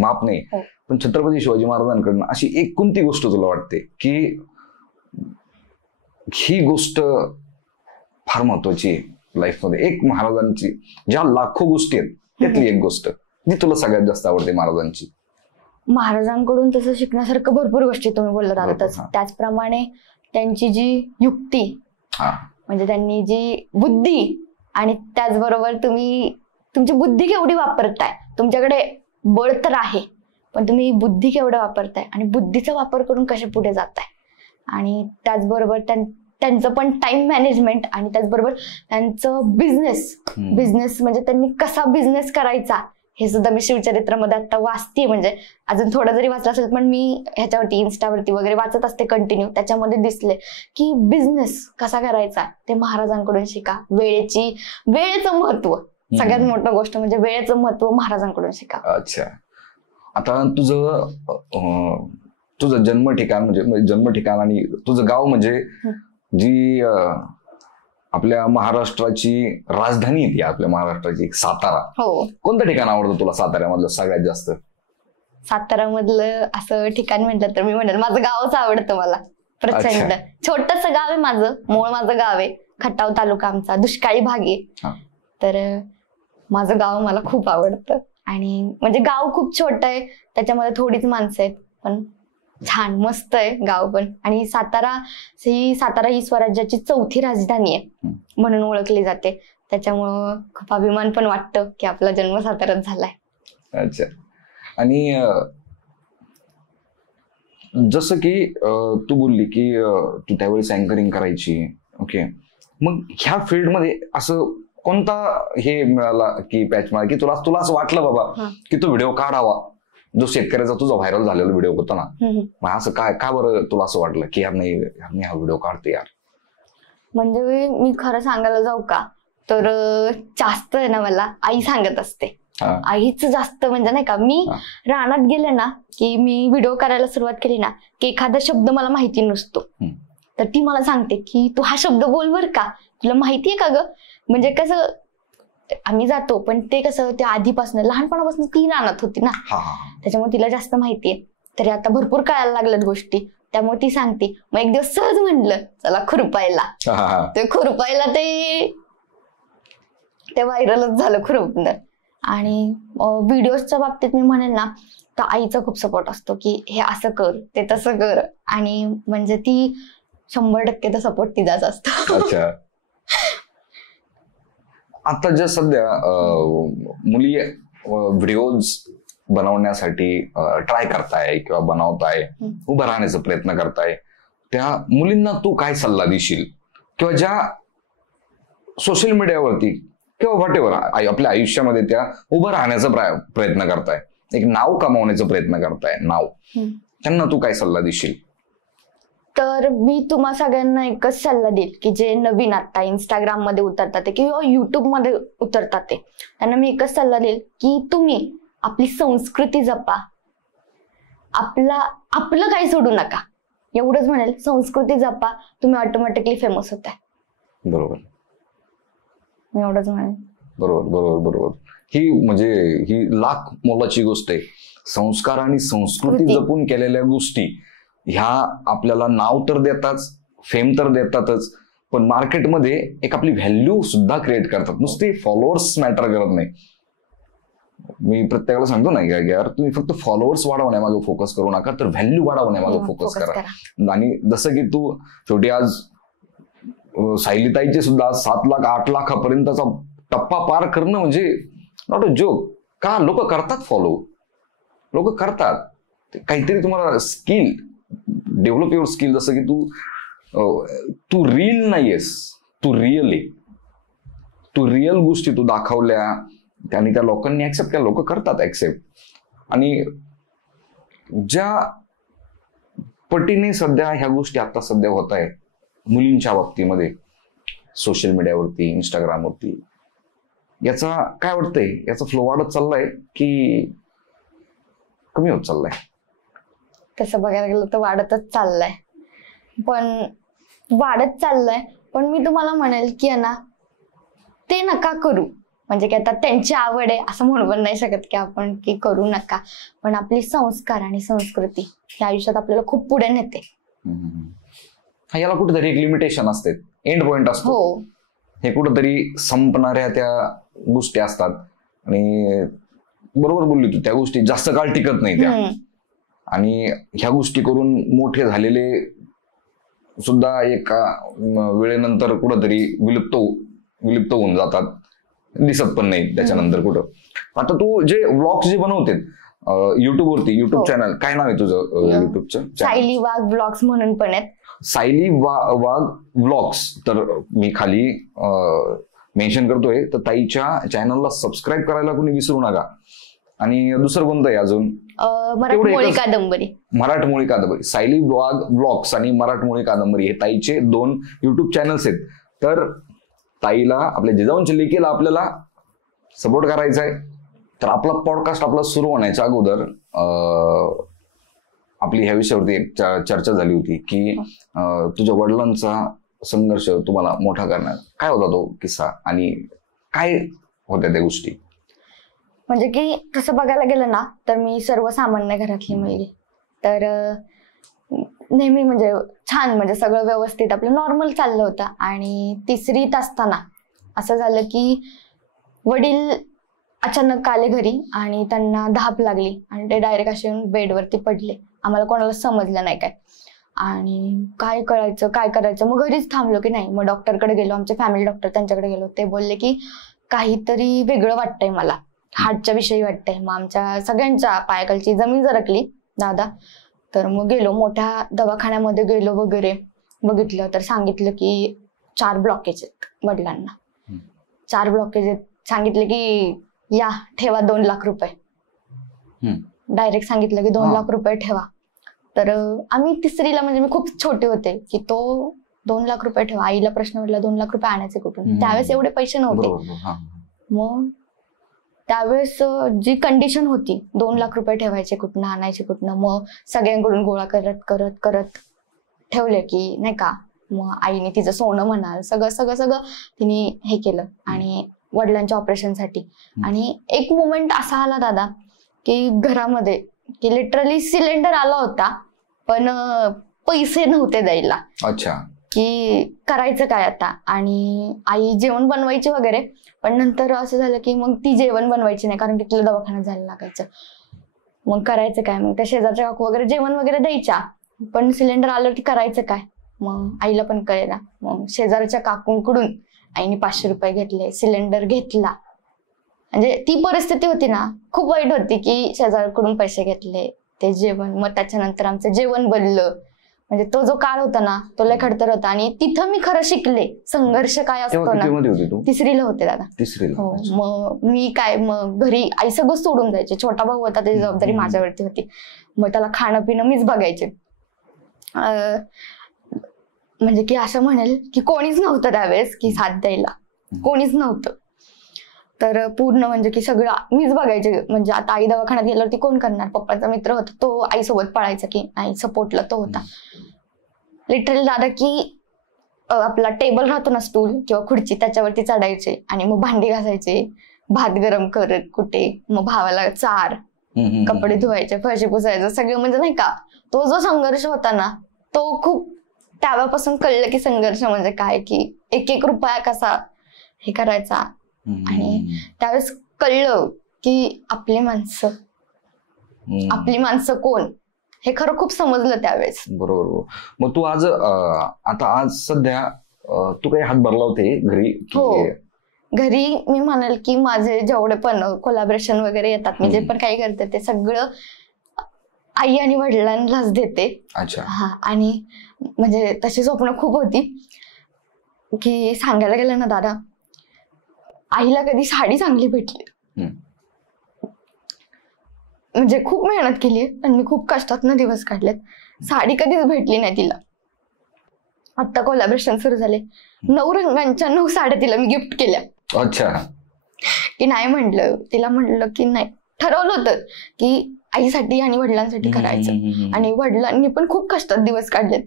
माप नाही. हो. पण छत्रपती शिवाजी महाराजांकडनं अशी एक कोणती गोष्ट तुला वाटते की ही गोष्ट फार महत्वाची आहे लाईफमध्ये, एक महाराजांची ज्या लाखो गोष्टी आहेत त्यातली एक गोष्ट जी तुला सगळ्यात जास्त आवडते महाराजांची? महाराजांकडून तसं शिकण्यासारखं भरपूर गोष्टी तुम्ही बोलत आहातच. हा. त्याचप्रमाणे त्यांची जी युक्ती, म्हणजे त्यांनी जी बुद्धी, आणि त्याचबरोबर तुम्ही तुमची बुद्धी केवढी वापरताय. तुमच्याकडे बळ तर आहे, पण तुम्ही बुद्धी केवढं वापरताय आणि बुद्धीचा वापर करून कसे पुढे जाताय. आणि त्याचबरोबर त्यांचं पण टाइम मॅनेजमेंट, आणि त्याचबरोबर त्यांचं बिझनेस म्हणजे त्यांनी कसा बिझनेस करायचा हे सुद्धा मी शिवचरित्रामध्ये आता वाचते. म्हणजे अजून थोडं जरी वाचलं असेल पण मी ह्याच्यावरती इन्स्टावरती वगैरे वाचत असते कंटिन्यू. त्याच्यामध्ये दिसले की बिझनेस कसा करायचा ते महाराजांकडून शिका. वेळेचं महत्व, सगळ्यात मोठं गोष्ट म्हणजे वेळेचं महत्व महाराजांकडून शिका. अच्छा, आता तुझं जन्म ठिकाण आणि तुझं गाव म्हणजे जी आपल्या महाराष्ट्राची राजधानी आहे, आपल्या महाराष्ट्राची सातारा. हो. कोणतं ठिकाण आवडतं तुला साताऱ्यामधलं सगळ्यात जास्त? सातारामधलं असं ठिकाण म्हटलं तर मी म्हणेल माझं गावच आवडतं मला प्रचंड. छोटस गाव आहे माझं, मूळ माझं गाव आहे खटाव तालुका आमचा, दुष्काळी भाग आहे. तर माझं गाव मला खूप आवडतं. आणि म्हणजे गाव खूप छोटं आहे, त्याच्यामध्ये थोडीच माणसं आहेत, पण छान मस्त आहे गाव पण. आणि सातारा ही स्वराज्याची 4थी राजधानी आहे म्हणून ओळखली जाते. त्याच्यामुळं खूप अभिमान पण वाटतं की आपला जन्म साताऱ्यात झालाय. अच्छा, आणि जसं की तू बोलली की तू त्यावेळेस अँकरिंग करायची, ओके, मग ह्या फील्डमध्ये असं कोणता हे मिळाला की पॅच मिळाला की तुला असं वाटलं बाबा की तो व्हिडिओ काढावा, जो शेतकऱ्याचा तुझा व्हायरल झालेला व्हिडिओ होता ना, मग असं का बरं तुला असं वाटलं की यार नाही मी हा व्हिडिओ काढते यार? म्हणजे मी खरं सांगायला जाऊ का तर जास्त आहे ना मला आई सांगत असते. आईच जास्त म्हणजे नाही का, मी रानात गेले ना की मी व्हिडिओ करायला सुरुवात केली ना की एखादा शब्द मला माहिती नसतो तर ती मला सांगते की तू हा शब्द बोल बर का, तुला माहितीये का ग. म्हणजे कसं आम्ही जातो पण ते कसं ते आधीपासून लहानपणापासून ती रानात होती ना, त्याच्यामुळे तिला जास्त माहितीये. तरी आता भरपूर कळायला लागल्यात गोष्टी, त्यामुळे ती सांगते. मग एक दिवस सहज म्हणलं चला खुरपायला, ते खुरपायला ते व्हायरलच झालं खुरपणं. आणि व्हिडिओच्या बाबतीत मी म्हणेल ना तर आईचा खूप सपोर्ट असतो की हे असं कर ते तसं कर, आणि म्हणजे ती 100% तर सपोर्ट तिचाच असतो. अच्छा, आता जे सध्या मुली व्हिडिओज बनवण्यासाठी ट्राय करताय किंवा बनवताय, उभं राहण्याचा प्रयत्न करताय, त्या मुलींना तू काय सल्ला देशील? किंवा ज्या सोशल मीडियावरती किंवा व्हॉटेवर आपल्या आयुष्यामध्ये त्या उभं राहण्याचा प्रयत्न करताय, एक नाव कमावण्याचा प्रयत्न करताय, त्यांना तू काय सल्ला देशील? तर मी तुम्हा सगळ्यांना एकच सल्ला देईल की जे नवीन आता इंस्टाग्राम मध्ये उतरतात किंवा युट्यूब मध्ये उतरतात त्यांना मी एकच सल्ला देईल की तुम्ही आपली संस्कृती जपा, आपलं काही सोडू नका. एवढंच म्हणेल, संस्कृती जपा, तुम्ही ऑटोमॅटिकली फेमस होताय. बरोबर, मी एवढंच म्हणेल. बरोबर. ही लाख मोलाची गोष्ट आहे. संस्कार आणि संस्कृती जपून केलेल्या गोष्टी ह्या आपल्याला नाव तर देताच, फेम तर देतातच, पण मार्केटमध्ये एक आपली व्हॅल्यू सुद्धा क्रिएट करतात. नुसते फॉलोअर्स मॅटर करत नाही. मी प्रत्येकाला सांगतो नाही का यार तुम्ही फक्त फॉलोअर्स वाढवण्यामागे फोकस करू नका, तर व्हॅल्यू वाढवण्यामागे फोकस करा. आणि जसं की तू शेवटी आज सायलीताईचे सुद्धा 7 लाख 8 लाखापर्यंतचा टप्पा पार करणं म्हणजे नॉट अ जोक. का लोक करतात फॉलो, लोक करतात. काहीतरी तुम्हाला स्किल डेव्हलप युअर स्किल. जसं की तू रील नाहीयेस, तू रिअल गोष्टी तू दाखवल्या आणि त्या लोकांनी ऍक्सेप्ट केल्या, लोक करतात ऍक्सेप्ट. आणि ज्या पटीने सध्या ह्या गोष्टी आता सध्या होत आहे मुलींच्या बाबतीमध्ये सोशल मीडियावरती, इंस्टाग्रामवरती, याचा काय वाटतंय, याचा फ्लो वाढत चाललाय की कमी होत चाललाय? तसं बघायला गेलं तर वाढतच चाललाय, पण मी तुम्हाला म्हणेल की ना ते नका करू. म्हणजे की आता त्यांची आवड आहे असं म्हणू पण नाही शकत की आपण की करू नका, पण आपली संस्कार आणि संस्कृती या आयुष्यात आपल्याला खूप पुढे नेते. याला कुठेतरी एक लिमिटेशन असते, एंड पॉइंट असतो. हो, हे कुठेतरी संपणाऱ्या त्या गोष्टी असतात आणि बरोबर बोलली तू, त्या गोष्टी जास्त काळ टिकत नाही त्या. आणि ह्या गोष्टी करून मोठे झालेले सुद्धा एका वेळेनंतर कुठंतरी विलुप्त होऊन जातात, दिसत पण नाही त्याच्यानंतर कुठं. आता तू जे व्लॉग्स जे बनवते युट्यूब वरती, युट्यूब चॅनल काय नाव आहे तुझं युट्यूबचं? सायली वाघ व्लॉग्स म्हणून पण आहेत. सायली वाघ व्लॉग्स. तर मी खाली मेन्शन करतोय, तर ताईच्या चॅनलला सबस्क्राईब करायला कोणी विसरू नका. आणि दुसरं कोणतं आहे अजून? मराठमोळी कादंबरी. मराठमोळी कादंबरी. सायली वाघ व्लॉग्स आणि मराठमोळी कादंबरी हे ताईचे 2 युट्यूब चॅनल्स आहेत. तर ताईला, आपल्या जिजाऊंच्या लेकीला आपल्याला सपोर्ट करायचा आहे. तर आपला पॉडकास्ट आपला सुरू होण्याच्या अगोदर आपली ह्या विषयावरती एक चर्चा झाली होती की तुझ्या वडिलांचा संघर्ष तुम्हाला मोठा करण्यात काय होता तो किस्सा आणि काय होत्या त्या गोष्टी? म्हणजे की तसं बघायला गेलं ना तर मी सर्वसामान्य घरातली मुलगी. तर नेहमी म्हणजे छान, म्हणजे सगळं व्यवस्थित आपलं नॉर्मल चाललं होतं. आणि 3रीत असताना असं झालं की वडील अचानक आले घरी आणि त्यांना धाप लागली आणि ते डायरेक्ट असे येऊन बेडवरती पडले. आम्हाला कोणाला समजलं नाही काय, आणि काय करायचं. मग घरीच थांबलो की नाही. मग डॉक्टरकडे गेलो, आमचे फॅमिली डॉक्टर, त्यांच्याकडे गेलो. ते बोलले की काहीतरी वेगळं वाटतंय मला, हार्टच्या विषयी वाटतंय. मग आमच्या सगळ्यांच्या पायाखालची जमीन सरकली दादा. तर मग गेलो, मोठ्या दवाखान्यामध्ये गेलो वगैरे, बघितलं तर सांगितलं की 4 ब्लॉकेज आहेत वडिलांना. 4 ब्लॉकेज आहेत. सांगितलं की या ठेवा 2 लाख रुपये. डायरेक्ट सांगितलं की 2 लाख रुपये ठेवा. तर आम्ही 3रीला, म्हणजे मी खूप छोटे होते, की तो 2 लाख रुपये ठेवा. आईला प्रश्न पडला 2 लाख रुपये आणायचे कुठून? त्यावेळेस एवढे पैसे नव्हते. मग त्यावेळेस जी कंडिशन होती, 2 लाख रुपये ठेवायचे कुठनं, आणायचे कुठनं. मग सगळ्यांकडून गोळा करत ठेवले की नाही का. मग आईने तिचं सोनं म्हणाल सगळं तिने हे केलं आणि वडिलांच्या ऑपरेशनसाठी. आणि एक मोमेंट असा आला दादा की घरामध्ये की लिटरली सिलेंडर आला होता पण पैसे नव्हते द्यायला. अच्छा. की करायचं काय आता. आणि आई जेवण बनवायची वगैरे, पण नंतर असं झालं की मग ती जेवण बनवायची नाही कारण की तिला दवाखान्यात जायला लागायचं. मग करायचं काय. मग त्या शेजारच्या काकू वगैरे जेवण वगैरे द्यायच्या, पण सिलेंडर आलं की करायचं काय. मग आईला पण कळेना. मग शेजारच्या काकूंकडून आईने 500 रुपये घेतले, सिलेंडर घेतला. म्हणजे ती परिस्थिती होती ना, खूप वाईट होती की शेजारकडून पैसे घेतले, ते जेवण. मग त्याच्यानंतर आमचं जेवण बनलं. म्हणजे तो जो काळ होता ना तो लय खडतर होता. आणि तिथं मी खरं शिकले संघर्ष काय असतो ना. 3रीला होते दादा. 3रीला. हो. मग मी काय, मग घरी आई सगळं सोडून जायचे. छोटा भाऊ होता, त्याची जबाबदारी माझ्यावरती होती. मग त्याला खाणं पिणं मीच बघायचे. म्हणजे की असं म्हणेल की कोणीच नव्हतं त्यावेळेस की साथ द्यायला, कोणीच नव्हतं. तर पूर्ण म्हणजे की सगळं मीच बघायचे. म्हणजे आता आई दवाखान्यात गेल्यावरती कोण करणार. पप्पाचा मित्र होता, तो आईसोबत पळायचा की आई सपोर्टला तो होता. लिटरली दादा की आपला टेबल राहतो ना, स्टूल किंवा खुर्ची, त्याच्यावरती चढायचे आणि मग भांडी घासायचे, भात गरम करत कुठे, मग भावाला चार, कपडे धुवायचे, फरशी पुसायचं, सगळं. म्हणजे नाही का, तो जो संघर्ष होता ना तो खूप, त्यावेळेपासून कळलं की संघर्ष म्हणजे काय, की 1-1 रुपया कसा हे करायचा. आणि त्यावेळेस कळलं की आपली माणसं कोण, हे खरं खूप समजलं त्यावेळेस. बरोबर. मग तू आज सध्या तू काही हातभार लावते घरी? हो, घरी मी म्हणेल की माझे जेवढे पण कोलॅबरेशन वगैरे येतात, मी जे पण काही करते ते सगळं आई आणि वडिलांनाच देते. अच्छा. हा. आणि म्हणजे तशी स्वप्न खूप होती की सांगायला गेलं ना दादा, आईला कधी साडी चांगली भेटली, म्हणजे खूप मेहनत केली पण मी खूप कष्टातनं दिवस काढलेत, साडी कधीच भेटली नाही तिला. आता कोलॅबरेशन सुरू झाले, 9 रंगांच्या 9 साड्या तिला मी गिफ्ट केल्या. अच्छा. की नाही म्हटलं, तिला म्हटलं की नाही, ठरवलं होतं की आईसाठी आणि वडिलांसाठी करायचं. आणि वडिलांनी पण खूप कष्टात दिवस काढलेत.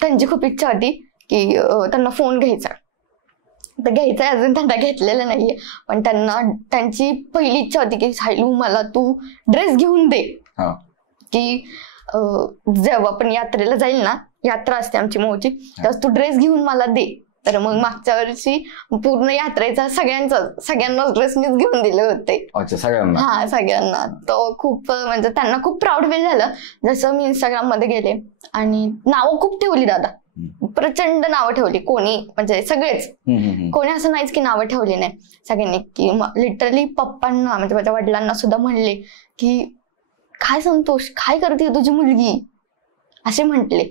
त्यांची खूप इच्छा होती की त्यांना फोन घ्यायचा, तर घ्यायचंय, अजून त्यांना घेतलेलं नाहीये. पण त्यांना त्यांची पहिली इच्छा होती की सायलू मला तू ड्रेस घेऊन दे, की जेव्हा पण यात्रेला जाईल ना, यात्रा असते आमची मोठी, तेव्हा तू ड्रेस घेऊन मला दे. तर मग मागच्या वर्षी पूर्ण यात्रेचा सगळ्यांना ड्रेस मीच घेऊन दिले होते. सगळ्यांना? हा, सगळ्यांना. तो खूप म्हणजे त्यांना खूप प्राऊड फील झालं. जसं मी इंस्टाग्राम मध्ये गेले आणि नावं खूप ठेवली दादा, प्रचंड नावं ठेवली. कोणी म्हणजे सगळेच, कोणी असं नाहीच की नावं ठेवली नाही. सगळ्यांनी की लिटरली पप्पांना म्हणजे माझ्या वडिलांना सुद्धा म्हणले की काय संतोष, काय करते तुझी मुलगी, असे म्हटले.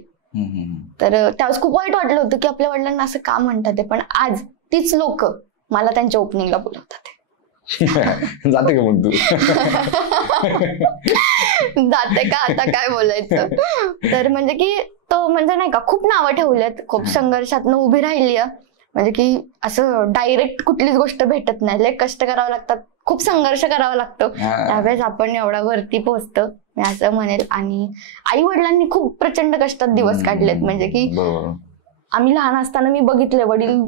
तर त्यावेळेस खूप वाईट वाटलं होतं की आपल्या वडिलांना असं का म्हणतात. पण आज तीच लोक मला त्यांच्या ओपनिंगला बोलवतात. जाते का मग तू? जाते का, आता काय बोलायचं. तर म्हणजे की तो म्हणजे नाही का खूप नावं ठेवलेत, खूप संघर्षातनं उभी राहिली. म्हणजे की असं डायरेक्ट कुठलीच गोष्ट भेटत नाही, लय कष्ट करावं लागतात, खूप संघर्ष करावा लागतो, त्यावेळेस आपण एवढा वरती पोहोचतो, मी असं म्हणेल. आणि आई वडिलांनी खूप प्रचंड कष्टात दिवस काढलेत. म्हणजे की आम्ही लहान असताना मी बघितले, वडील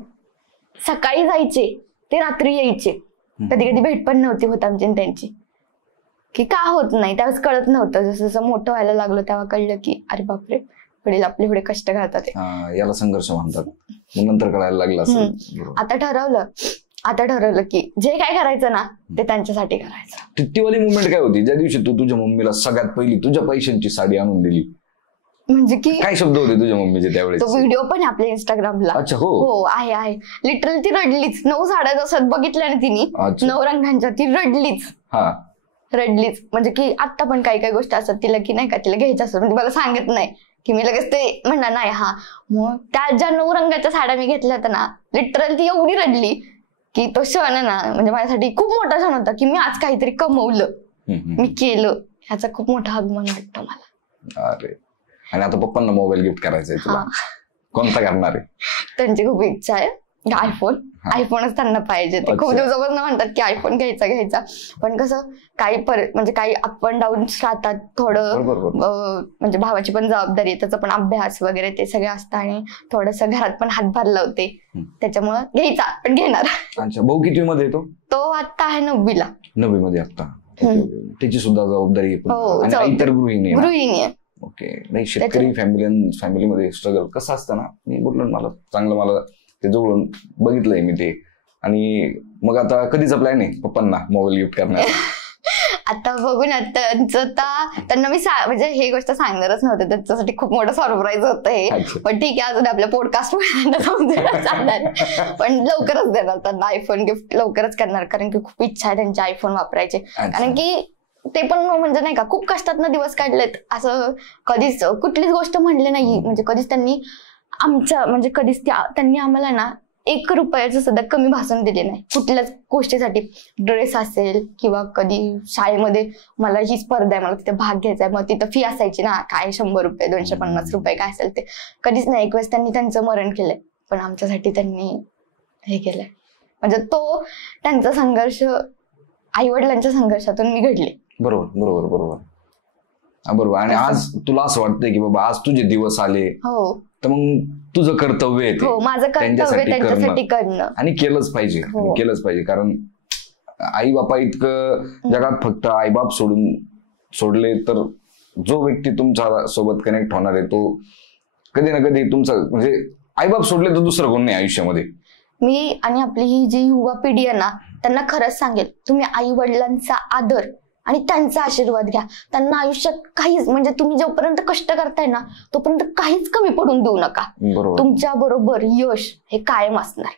सकाळी जायचे ते रात्री यायचे, कधी कधी भेट पण नव्हती होत आमची त्यांची. की का होत नाही त्यावेळेस कळत नव्हतं. जसं जसं मोठं व्हायला लागलो तेव्हा कळलं की अरे बापरे, वडील आपले एवढे कष्ट घालतात, याला संघर्ष म्हणतात. नंतर कळायला लागलं. आता ठरवलं की जे काय करायचं ना ते त्यांच्यासाठी करायचं. ती वाली मुवमेंट काय होती ज्या दिवशी तू तुझ्या मम्मीला सगळ्यात पहिली तुझ्या पैशांची साडी आणून दिली? म्हणजे की काय शब्द होते तुझ्या मम्मीचे त्यावेळेस? तो व्हिडिओ पण आहे आपल्या इंस्टाग्रामला. अच्छा, हो आहे. लिटरली ती रडलीच. 9 साड्या जसं बघितल्या ना तिने 9 रंगांच्या, ती रडलीच. म्हणजे की आता पण काही काही गोष्टी असतात तिला की नाही का तिला घ्यायच्या असतात, म्हणजे मला सांगत नाही की मी लगेच ते म्हणणार नाही. मग त्या ज्या 9 रंगाच्या साड्या मी घेतल्या होत्या ना, लिटरली ती एवढी रडली की तो क्षण आहे ना म्हणजे माझ्यासाठी खूप मोठा क्षण होता की मी आज काहीतरी कमवलं, मी केलं, ह्याचा खूप मोठा अभिमान वाटतो मला. अरे, आणि आता पप्पांना मोबाईल गिफ्ट करायचा आहे तुला, कोणता करणार आहे? त्यांची खूप इच्छा आहे आयफोनच त्यांना पाहिजे. ते खूप दिवसापासून म्हणतात की आयफोन घ्यायचा. पण कसं म्हणजे काही अप अँड डाऊन्स राहतात थोडं. म्हणजे भावाची पण जबाबदारी, त्याचा पण अभ्यास वगैरे ते सगळं असतं आणि थोडस घरात पण हातभार लावते, त्याच्यामुळे घ्यायचा पण घेणार. अच्छा, भाऊ किती मध्ये येतो? तो आता आहे 9वी ला. 9वी मध्ये आता. त्याची सुद्धा जबाबदारी आहे, इतर गृहिणी आहे. ओके. नाही, शेतकरी फॅमिलीमध्ये स्ट्रगल कसं असतं ना, मी बोललो मला चांगलं, मला ते जवळून बघितलंय मी ते. आणि मग आता कधीचा प्लॅन आहे पप्पांना मोबाईल गिफ्ट करण्याचा? आता बघू ना, त्यांना मी म्हणजे हे गोष्ट सांगणारच नव्हते, त्यांच्यासाठी खूप मोठं सरप्राईज होतं हे. पण ठीक आहे, अजून आपल्या पॉडकास्ट पण लवकरच देणार त्यांना आयफोन गिफ्ट, लवकरच करणार. कारण की खूप इच्छा आहे त्यांची आयफोन वापरायची. कारण की ते पण म्हणजे नाही का खूप कष्टातनं दिवस काढलेत. असं कधीच कुठलीच गोष्ट म्हणले नाही, म्हणजे कधीच त्यांनी म्हणजे कधीच त्यांनी आम्हाला ना 1 रुपयाचं सुद्धा कमी भाषण दिले नाही कुठल्याच गोष्टीसाठी. ड्रेस असेल किंवा कधी शाळेमध्ये मला ही स्पर्धा आहे, मला तिथे भाग घ्यायचा आहे, मग तिथं फी असायची ना, काय 100 रुपये 250 रुपये काय असेल ते, कधीच नाही. एक वेळेस त्यांनी त्यांचं मरण केलंय, पण आमच्यासाठी त्यांनी हे केलंय. म्हणजे तो त्यांचा संघर्ष आई वडिलांच्या संघर्षातून मी घडले. बरोबर. आणि आज तुला असं वाटतंय की बाबा आज तुझे दिवस आले, हो, तर मग तुझं कर्तव्य आहे ते, माझं कर्तव्य त्यांच्यासाठी करणं, आणि केलंच पाहिजे. कारण आई बापा इतकं जगात फक्त आईबाप सोडले तर जो व्यक्ती तुमच्या सोबत कनेक्ट होणार आहे तो कधी ना कधी तुमचा, म्हणजे आईबाप सोडले तर दुसरं कोण नाही आयुष्यामध्ये. मी आणि आपली ही जी युवा पिढी आहे ना, त्यांना खरंच सांगेल, तुम्ही आई वडिलांचा आदर आणि त्यांचा आशीर्वाद घ्या. त्यांना आयुष्यात काहीच, म्हणजे तुम्ही जोपर्यंत कष्ट करताय ना तोपर्यंत काहीच कमी पडून देऊ नका. तुमच्या बरोबर यश हे कायम असणार,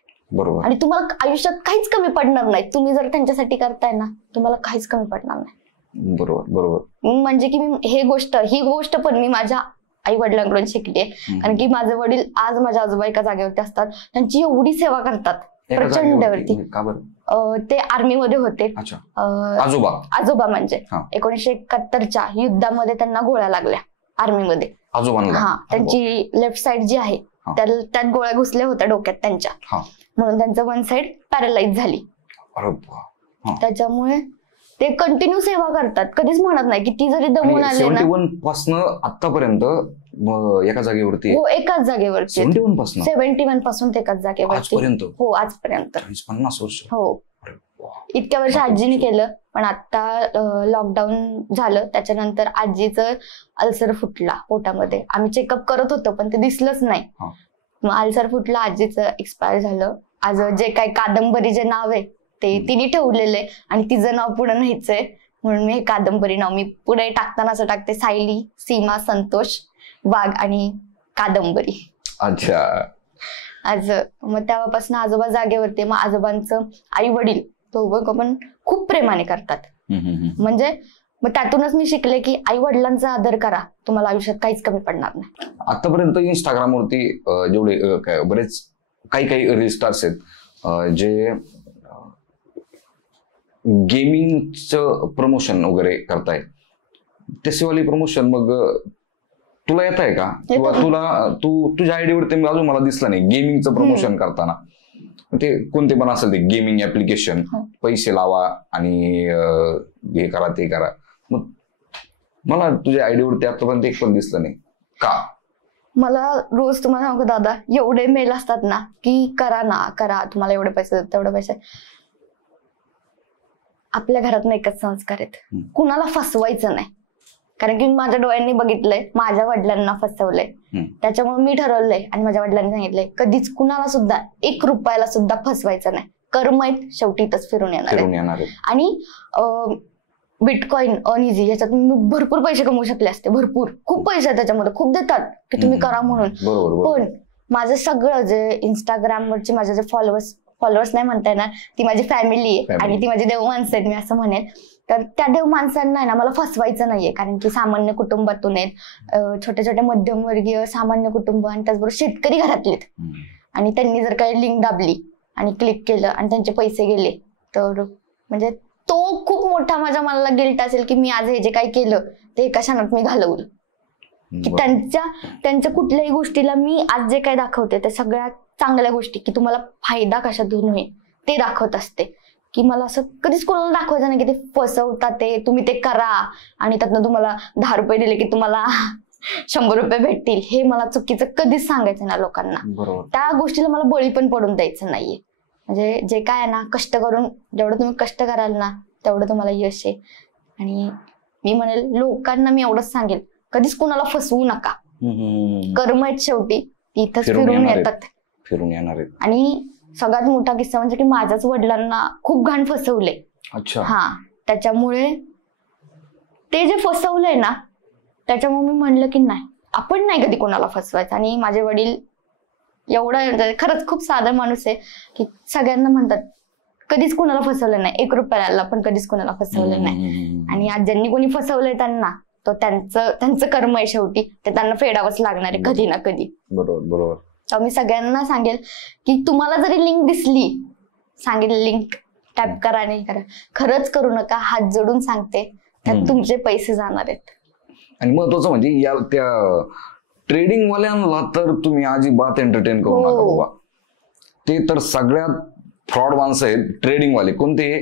आणि तुम्हाला आयुष्यात काहीच कमी पडणार नाही. तुम्ही जर त्यांच्यासाठी करताय ना, तुम्हाला काहीच कमी पडणार नाही. बरोबर. म्हणजे की मी ही गोष्ट पण मी माझ्या आई वडिलांकडून शिकली. कारण की माझे वडील आज माझ्या आजोबा एका जागेवरती असतात, त्यांची एवढी सेवा करतात प्रचंड वरती. ते आर्मी मध्ये होते. आजोबा म्हणजे 1971च्या युद्धामध्ये त्यांना गोळ्या लागल्या आर्मीमध्ये. त्यांची लेफ्ट साइड जी आहे त्यात गोळ्या घुसल्या होत्या डोक्यात त्यांच्या, म्हणून त्यांचं 1 साइड पॅरालाइज झाली. त्याच्यामुळे ते कंटिन्यू सेवा करतात, कधीच म्हणत नाही की ती जरी दमून आले ना. 71 पासून आतापर्यंत एका जागेवरती हो एकाच जागेवरती 71 पासून 71 पासून ते एकाच जागेवरती. आजपर्यंत? हो आजपर्यंत. 50 वर्ष. हो इतक्या वर्ष आजीने केलं, पण आता लॉकडाऊन झालं त्याच्यानंतर आजीचं अल्सर फुटला पोटामध्ये. आम्ही चेकअप करत होतो पण ते दिसलंच नाही. मग अल्सर फुटला, आजीचं एक्सपायर झालं. आज जे काही कादंबरी जे नाव आहे ते तिने ठेवलेलं आहे आणि तिचं नाव पुढे न्यायचंय म्हणून मी हे कादंबरी नाव मी पुढे टाकताना असं टाकते, सायली सीमा संतोष वाघ आणि कादंबरी. अच्छा. आज मग तेव्हापासून आजोबा जागेवरती. मग आजोबांचं आई वडील दोघं पण खूप प्रेमाने करतात. म्हणजे मग त्यातूनच मी शिकले की आई वडिलांचा आदर करा, तुम्हाला आयुष्यात काहीच कमी पडणार नाही. आतापर्यंत इंस्टाग्रामवरती जेवढे बरेच काही रील स्टार्स आहेत जे गेमिंगचं प्रमोशन वगैरे करतायत, तसेवाली प्रमोशन मग तुला येत आहे का? किंवा तुझ्या आयडीवरती अजून मला दिसलं नाही गेमिंगचं प्रमोशन करताना. ते कोणते पण असेल ते गेमिंग ऍप्लिकेशन, पैसे लावा आणि हे करा ते करा, मग मला तुझ्या आयडीवरती आतापर्यंत एक पण दिसलं नाही का? मला रोज तुम्हाला सांगू दादा एवढे मेल असतात ना की करा ना करा, तुम्हाला एवढे पैसे तेवढे पैसे. आपल्या घरात एकच संस्कार आहेत, कुणाला फसवायचं नाही. कारण की माझ्या डोळ्यांनी बघितलंय, माझ्या वडिलांना फसवलंय, त्याच्यामुळे मी ठरवलंय आणि माझ्या वडिलांनी सांगितलंय कधीच कुणाला सुद्धा 1 रुपयाला सुद्धा फसवायचं नाही. कर्म आहेत शेवटी इथंच फिरून येणार आहे. आणि बिटकॉइन अनइझी याच्यात मी भरपूर पैसे कमवू शकले असते, भरपूर खूप पैसे आहेत त्याच्यामध्ये, खूप देतात की तुम्ही करा म्हणून. पण माझं सगळं जे इंस्टाग्रामवरचे माझे जे फॉलोअर्स नाही म्हणता येणार, ती माझी फॅमिली आहे आणि ती माझी देव माणसं आहेत मी असं म्हणेन. तर त्या देव माणसांना ना मला फसवायचं नाहीये, कारण की सामान्य कुटुंबातून आहेत, छोटे छोटे मध्यमवर्गीय सामान्य कुटुंब आणि त्याचबरोबर शेतकरी घरातले. आणि त्यांनी जर काही लिंक दाबली आणि क्लिक केलं आणि त्यांचे पैसे गेले तर म्हणजे तो खूप मोठा माझ्या मनाला गिल्ट असेल की मी आज हे जे काही केलं ते एका क्षणात मी घालवलं. की त्यांच्या कुठल्याही गोष्टीला मी आज जे काही दाखवते ते सगळ्यात चांगल्या गोष्टी की तुम्हाला फायदा कशातून होईल ते दाखवत असते. की मला असं कधीच कोणाला दाखवायचं नाही की ते फसवतात, ते तुम्ही ते करा आणि त्यातनं तुम्हाला 10 रुपये दिले की तुम्हाला 100 रुपये भेटतील, हे मला चुकीचं कधीच सांगायचं ना लोकांना. त्या गोष्टीला मला बळी पण पडून द्यायचं नाहीये. म्हणजे जे काय आहे ना, कष्ट करून जेवढं तुम्ही कष्ट कराल ना तेवढं तुम्हाला यश आहे. आणि मी म्हणेल लोकांना मी एवढंच सांगेल, कधीच कुणाला फसवू नका. कर्म आहेत शेवटी, इथंच फिरून येतात. आणि सगळ्यात मोठा किस्सा म्हणजे की माझ्याच वडिलांना खूप घाण फसवले. हा, त्याच्यामुळे ते जे फसवलंय ना त्याच्यामुळे मी म्हणलं की नाही, आपण नाही कधी कोणाला फसवायचं. आणि माझे वडील एवढं खरंच खूप साधा माणूस आहे की सगळ्यांना म्हणतात कधीच कोणाला फसवलं नाही, 1 रुपयाला पण कधीच कोणाला फसवलं नाही. आणि आज ज्यांनी कोणी फसवलंय त्यांना तो त्यांचं कर्म आहे शेवटी, ते त्यांना फेडावंच लागणार आहे कधी ना कधी. बरोबर. तर मी सगळ्यांना सांगेल की तुम्हाला जरी लिंक दिसली, सांगेल लिंक टॅप करा आणि करा, खरंच करू नका. हात जोडून सांगते, त्यात तुमचे पैसे जाणार आहेत. आणि महत्वाचं म्हणजे या त्या ट्रेडिंग वाल्यांना तर तुम्ही अजिबात एंटरटेन करू नका बाबा. ते तर सगळ्यात फ्रॉड माणसं आहेत ट्रेडिंग वाले. कोणते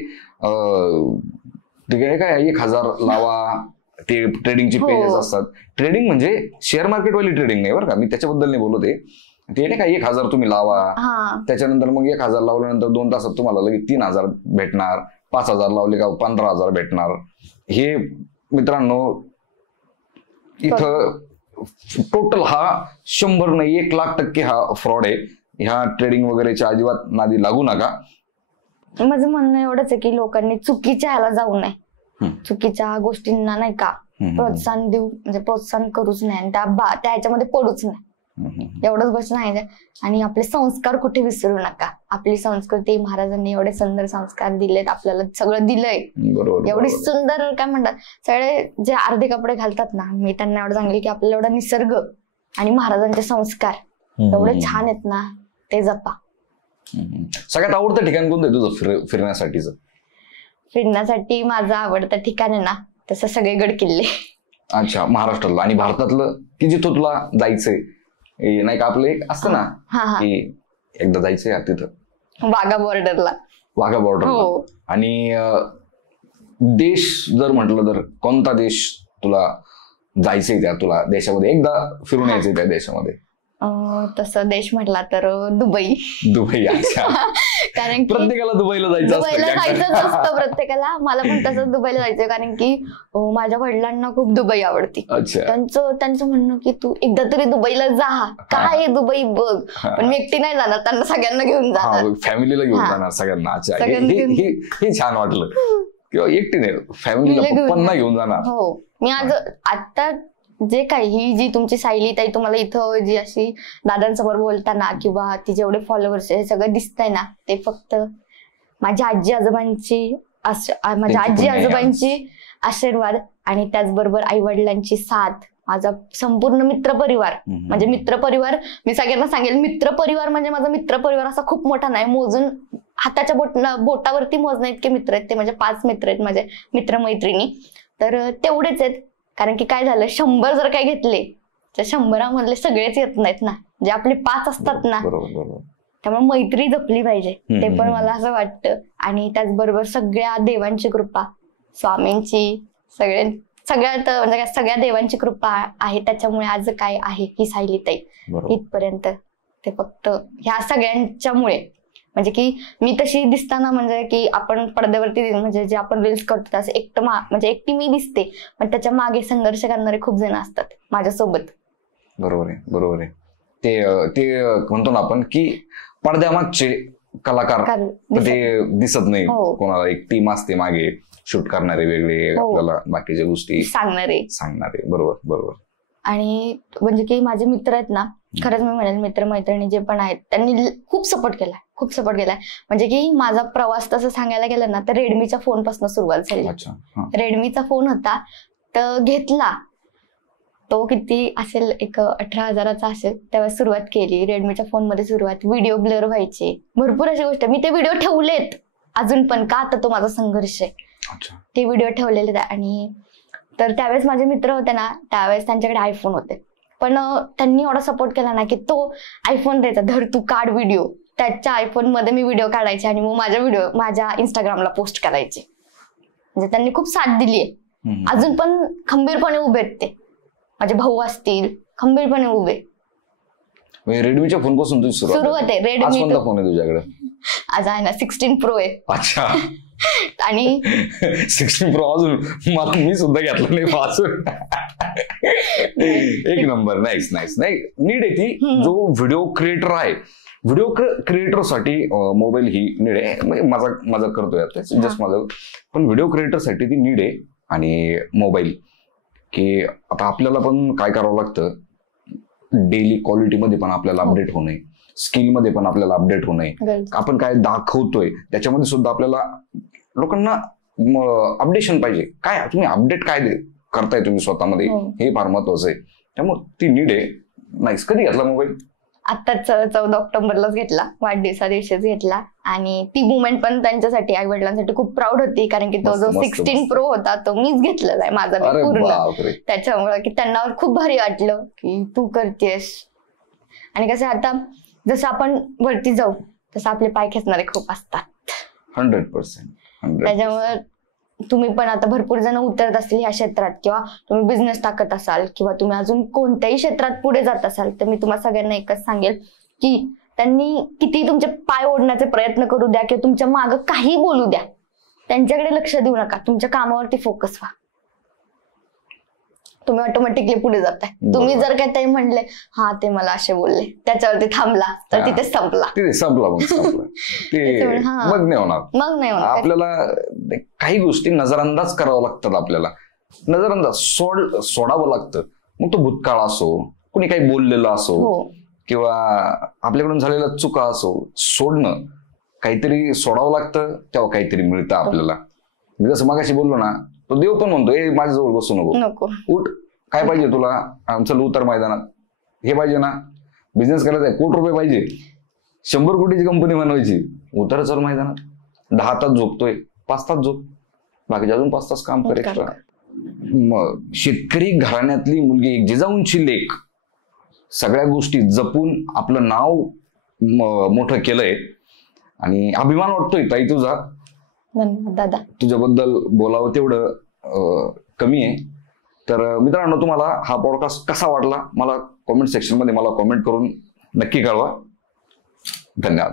काय 1000 लावा, ते ट्रेडिंगचे पेजेस असतात. ट्रेडिंग म्हणजे शेअर मार्केट वाली ट्रेडिंग नाही बरं का, मी त्याच्याबद्दल नाही बोलत आहे. ते नाही का 1000 तुम्ही लावा, त्याच्यानंतर मग 1000 लावल्यानंतर 2 तासात तुम्हाला लगेच 3000 भेटणार, 5000 लावले का 15000 भेटणार. हे मित्रांनो इथं टोटल हा 100 नाही 1,00,000% हा फ्रॉड आहे. ह्या ट्रेडिंग वगैरेच्या अजिबात नादी लागू नका. माझं म्हणणं एवढंच आहे की लोकांनी चुकीच्या ह्याला जाऊ नये, चुकीच्या गोष्टींना नाही का प्रोत्साहन देऊ, म्हणजे प्रोत्साहन करूच नाही आणि त्या ह्याच्यामध्ये पडूच नाही. एवढंच गोष्ट नाही. आणि आपले संस्कार कुठे विसरू नका. आपली संस्कृती, महाराजांनी एवढे सुंदर संस्कार दिलेत आपल्याला, सगळं दिलंय. एवढी सुंदर काय म्हणतात, सगळे जे अर्धे कपडे घालतात ना, मी त्यांना एवढं सांगेल की आपल्याला एवढा निसर्ग आणि महाराजांचे संस्कार एवढे छान आहेत ना, ते जपा. सगळ्यात आवडतं ठिकाण कोणतं आहे तुझं फिरण्यासाठीचं? फिरण्यासाठी माझं आवडतं ठिकाण आहे ना तसं सगळे गड किल्ले. अच्छा, महाराष्ट्रातलं आणि भारतातलं की जिथं तुला जायचंय, नाही का आपलं एक असतं ना की एकदा जायचंय तिथं? वाघा बॉर्डरला. आणि देश जर म्हटलं तर कोणता देश तुला जायचंय त्या तुला देशामध्ये, एकदा फिरून यायचंय त्या देशामध्ये? तसं देश म्हटला तर दुबई. दुबई. अच्छा. कारण की प्रत्येकाला दुबईला जायचं जायचंच असतं प्रत्येकाला. मला पण तसंच दुबईला जायचंय, कारण की माझ्या वडिलांना खूप दुबई आवडती. त्यांचं म्हणणं की तू एकदा तरी दुबईला जा, काय दुबई बघ. पण मी एकटी नाही जाणार, त्यांना सगळ्यांना घेऊन जाणार, फॅमिलीला घेऊन जाणार सगळ्यांना. अच्छा, हे छान वाटलं. किंवा एकटी नाही, फॅमिलीला पप्पांना घेऊन जाणार. हो. मी आता जे काही जी तुमची सायली ताई तुम्हाला इथं जी अशी दादांसमोर बोलताना किंवा ती जेवढे फॉलोअर्स हे सगळं दिसतंय ना, ते फक्त माझ्या आजी आजोबांची आशीर्वाद आणि त्याचबरोबर आई वडिलांची साथ, माझा संपूर्ण मित्रपरिवार. म्हणजे मित्रपरिवार मी सगळ्यांना सांगेल, मित्रपरिवार म्हणजे माझा मित्रपरिवार असा खूप मोठा नाही, मोजून हाताच्या बोटावरती मोजण्या इतके मित्र आहेत. ते म्हणजे 5 मित्र आहेत माझे मित्रमैत्रिणी. तर तेवढेच आहेत. कारण की काय झालं, 100 जर काय घेतले तर 100 मधले सगळेच येत नाहीत ना, जे आपले 5 असतात ना. त्यामुळे मैत्री जपली पाहिजे, ते पण मला असं वाटतं. आणि त्याचबरोबर सगळ्या देवांची कृपा, स्वामींची, सगळ्यात म्हणजे सगळ्या देवांची कृपा आहे, त्याच्यामुळे आज काय आहे ही सायली ताई इथपर्यंत. ते फक्त ह्या सगळ्यांच्यामुळे. म्हणजे की मी तशी दिसताना म्हणजे की आपण पडद्यावरती म्हणजे जे आपण रील्स करतो असं एकटी मी दिसते, पण त्याच्या मागे संघर्ष करणारे खूप जण असतात माझ्यासोबत. बरोबर आहे. ते म्हणतो ना आपण की पडद्यामागचे कलाकार ते दिसत नाही कोणाला. एक टीम असते मागे, शूट करणारे वेगळे, आपल्याला बाकीच्या गोष्टी सांगणारे. बरोबर. आणि म्हणजे की माझे मित्र आहेत ना, खरंच मी म्हणेल मित्रमैत्रिणी जे पण आहेत त्यांनी खूप सपोर्ट केलाय. म्हणजे की माझा प्रवास तसं सांगायला गेलं ना तर रेडमीच्या फोन पासून सुरुवात झाली. रेडमीचा फोन होता तर घेतला, तो किती असेल, एक 18,000चा असेल, तेव्हा सुरुवात केली. रेडमीच्या फोन मध्ये सुरुवात, व्हिडिओ ब्लर व्हायचे, भरपूर अशा गोष्टी. मी ते व्हिडिओ ठेवलेत अजून पण, का तर तो माझा संघर्ष आहे. ते व्हिडिओ ठेवलेले. आणि तर त्यावेळेस माझे मित्र होते ना, त्यावेळेस त्यांच्याकडे आयफोन होते, पण त्यांनी एवढा सपोर्ट केला ना की तो आयफोन द्यायचा, धर तू काढ व्हिडिओ. त्याच्या आयफोन मध्ये मी व्हिडिओ काढायचे आणि मग माझा व्हिडिओ माझ्या इंस्टाग्रामला पोस्ट करायचे. म्हणजे त्यांनी खूप साथ दिली आहे. अजून पण खंबीरपणे उभे आहेत ते. माझे भाऊ असतील, खंबीरपणे उभे. रेडमीच्या फोन पासून सुरुवात आहे. रेडमी फोन आहे तुझ्याकडे? आज आहे ना 16 प्रो आहे. अच्छा. आणि 16 प्रो अजून मी सुद्धा घेतला नाही पासून. एक नंबर. नाईस. नाही नीड आहे ती. जो व्हिडिओ क्रिएटर आहे, व्हिडिओ क्रिएटर साठी मोबाईल ही नीड आहे. माझा करतोय आता जस्ट माझं, पण व्हिडिओ क्रिएटर साठी ती नीड आहे. आणि मोबाईल की आता आपल्याला पण काय करावं लागतं, डेली क्वालिटीमध्ये पण आपल्याला अपडेट होणे, स्किल मध्ये पण आपल्याला अपडेट होणे, आपण काय दाखवतोय त्याच्यामध्ये सुद्धा आपल्याला लोकांना अपडेशन पाहिजे. काय तुम्ही अपडेट काय करताय तुम्ही स्वतःमध्ये, हे फार महत्वाचं आहे. त्यामुळे ती नीड आहे. नाईस. कधी घेतला मोबाईल? आताच 14 ऑक्टोबरलाच घेतला, वाढदिवसा दिवशीच घेतला. आणि ती मुवमेंट पण त्यांच्यासाठी, आई वडिलांसाठी खूप प्राऊड होती, कारण की तो जो 16 प्रो होता तो मीच घेतलेला आहे माझा पूर्ण. त्याच्यामुळे की त्यांना खूप भारी वाटलं की तू करतेस. आणि कसं आता जसं आपण वरती जाऊ तसं आपले पाय खेचणारे खूप असतात. 100%. त्याच्यामुळे तुम्ही पण आता भरपूर जण उतरत असतील ह्या क्षेत्रात, किंवा तुम्ही बिझनेस टाकत असाल, किंवा तुम्ही अजून कोणत्याही क्षेत्रात पुढे जात असाल, तर मी तुम्हाला सगळ्यांना एकच सांगेल की त्यांनी किती तुमचे पाय ओढण्याचे प्रयत्न करू द्या किंवा तुमच्या मागं काही बोलू द्या, त्यांच्याकडे लक्ष देऊ नका. तुमच्या कामावरती फोकस व्हा. तुम्ही ऑटोमॅटिकली पुढे जाताय. तुम्ही जर काय ते म्हणले, हा ते मला असे बोलले, त्याच्यावरती थांबला तर तिथे संपला. मग नाही होणार. आपल्याला काही गोष्टी नजरअंदाज करावं लागतात. आपल्याला नजरअंदाज सोडावं लागतं. मग तो भूतकाळ असो, कुणी काही बोललेलं असो, किंवा आपल्याकडून झालेला चुका असो, सोडणं, काहीतरी सोडावं लागतं, तेव्हा काहीतरी मिळतं आपल्याला. मी जसं मगाशी बोललो ना, तो देव पण म्हणतो, ए माझ्याजवळ बसू नको, उठ, काय पाहिजे तुला, आमचं उतर मैदानात, हे पाहिजे ना, बिझनेस करायचा आहे, 1 कोटी रुपये पाहिजे, 100 कोटीची कंपनी बनवायची, उतर चल मैदानात. 10 तास झोपतोय, 5 तास झोप, बाकीचे अजून 5 तास काम कर एक्स्ट्रा. मग शेतकरी घराण्यातली मुलगी, एक जिजाऊंची लेक, सगळ्या गोष्टी जपून आपलं नाव मोठं केलंय. आणि अभिमान वाटतोय ताई तुझा. दादा, तुझ्याबद्दल बोलावं तेवढं कमी आहे. तर मित्रांनो, तुम्हाला हा पॉडकास्ट कसा वाटला मला कॉमेंट सेक्शन मध्ये मला कॉमेंट करून नक्की कळवा. धन्यवाद.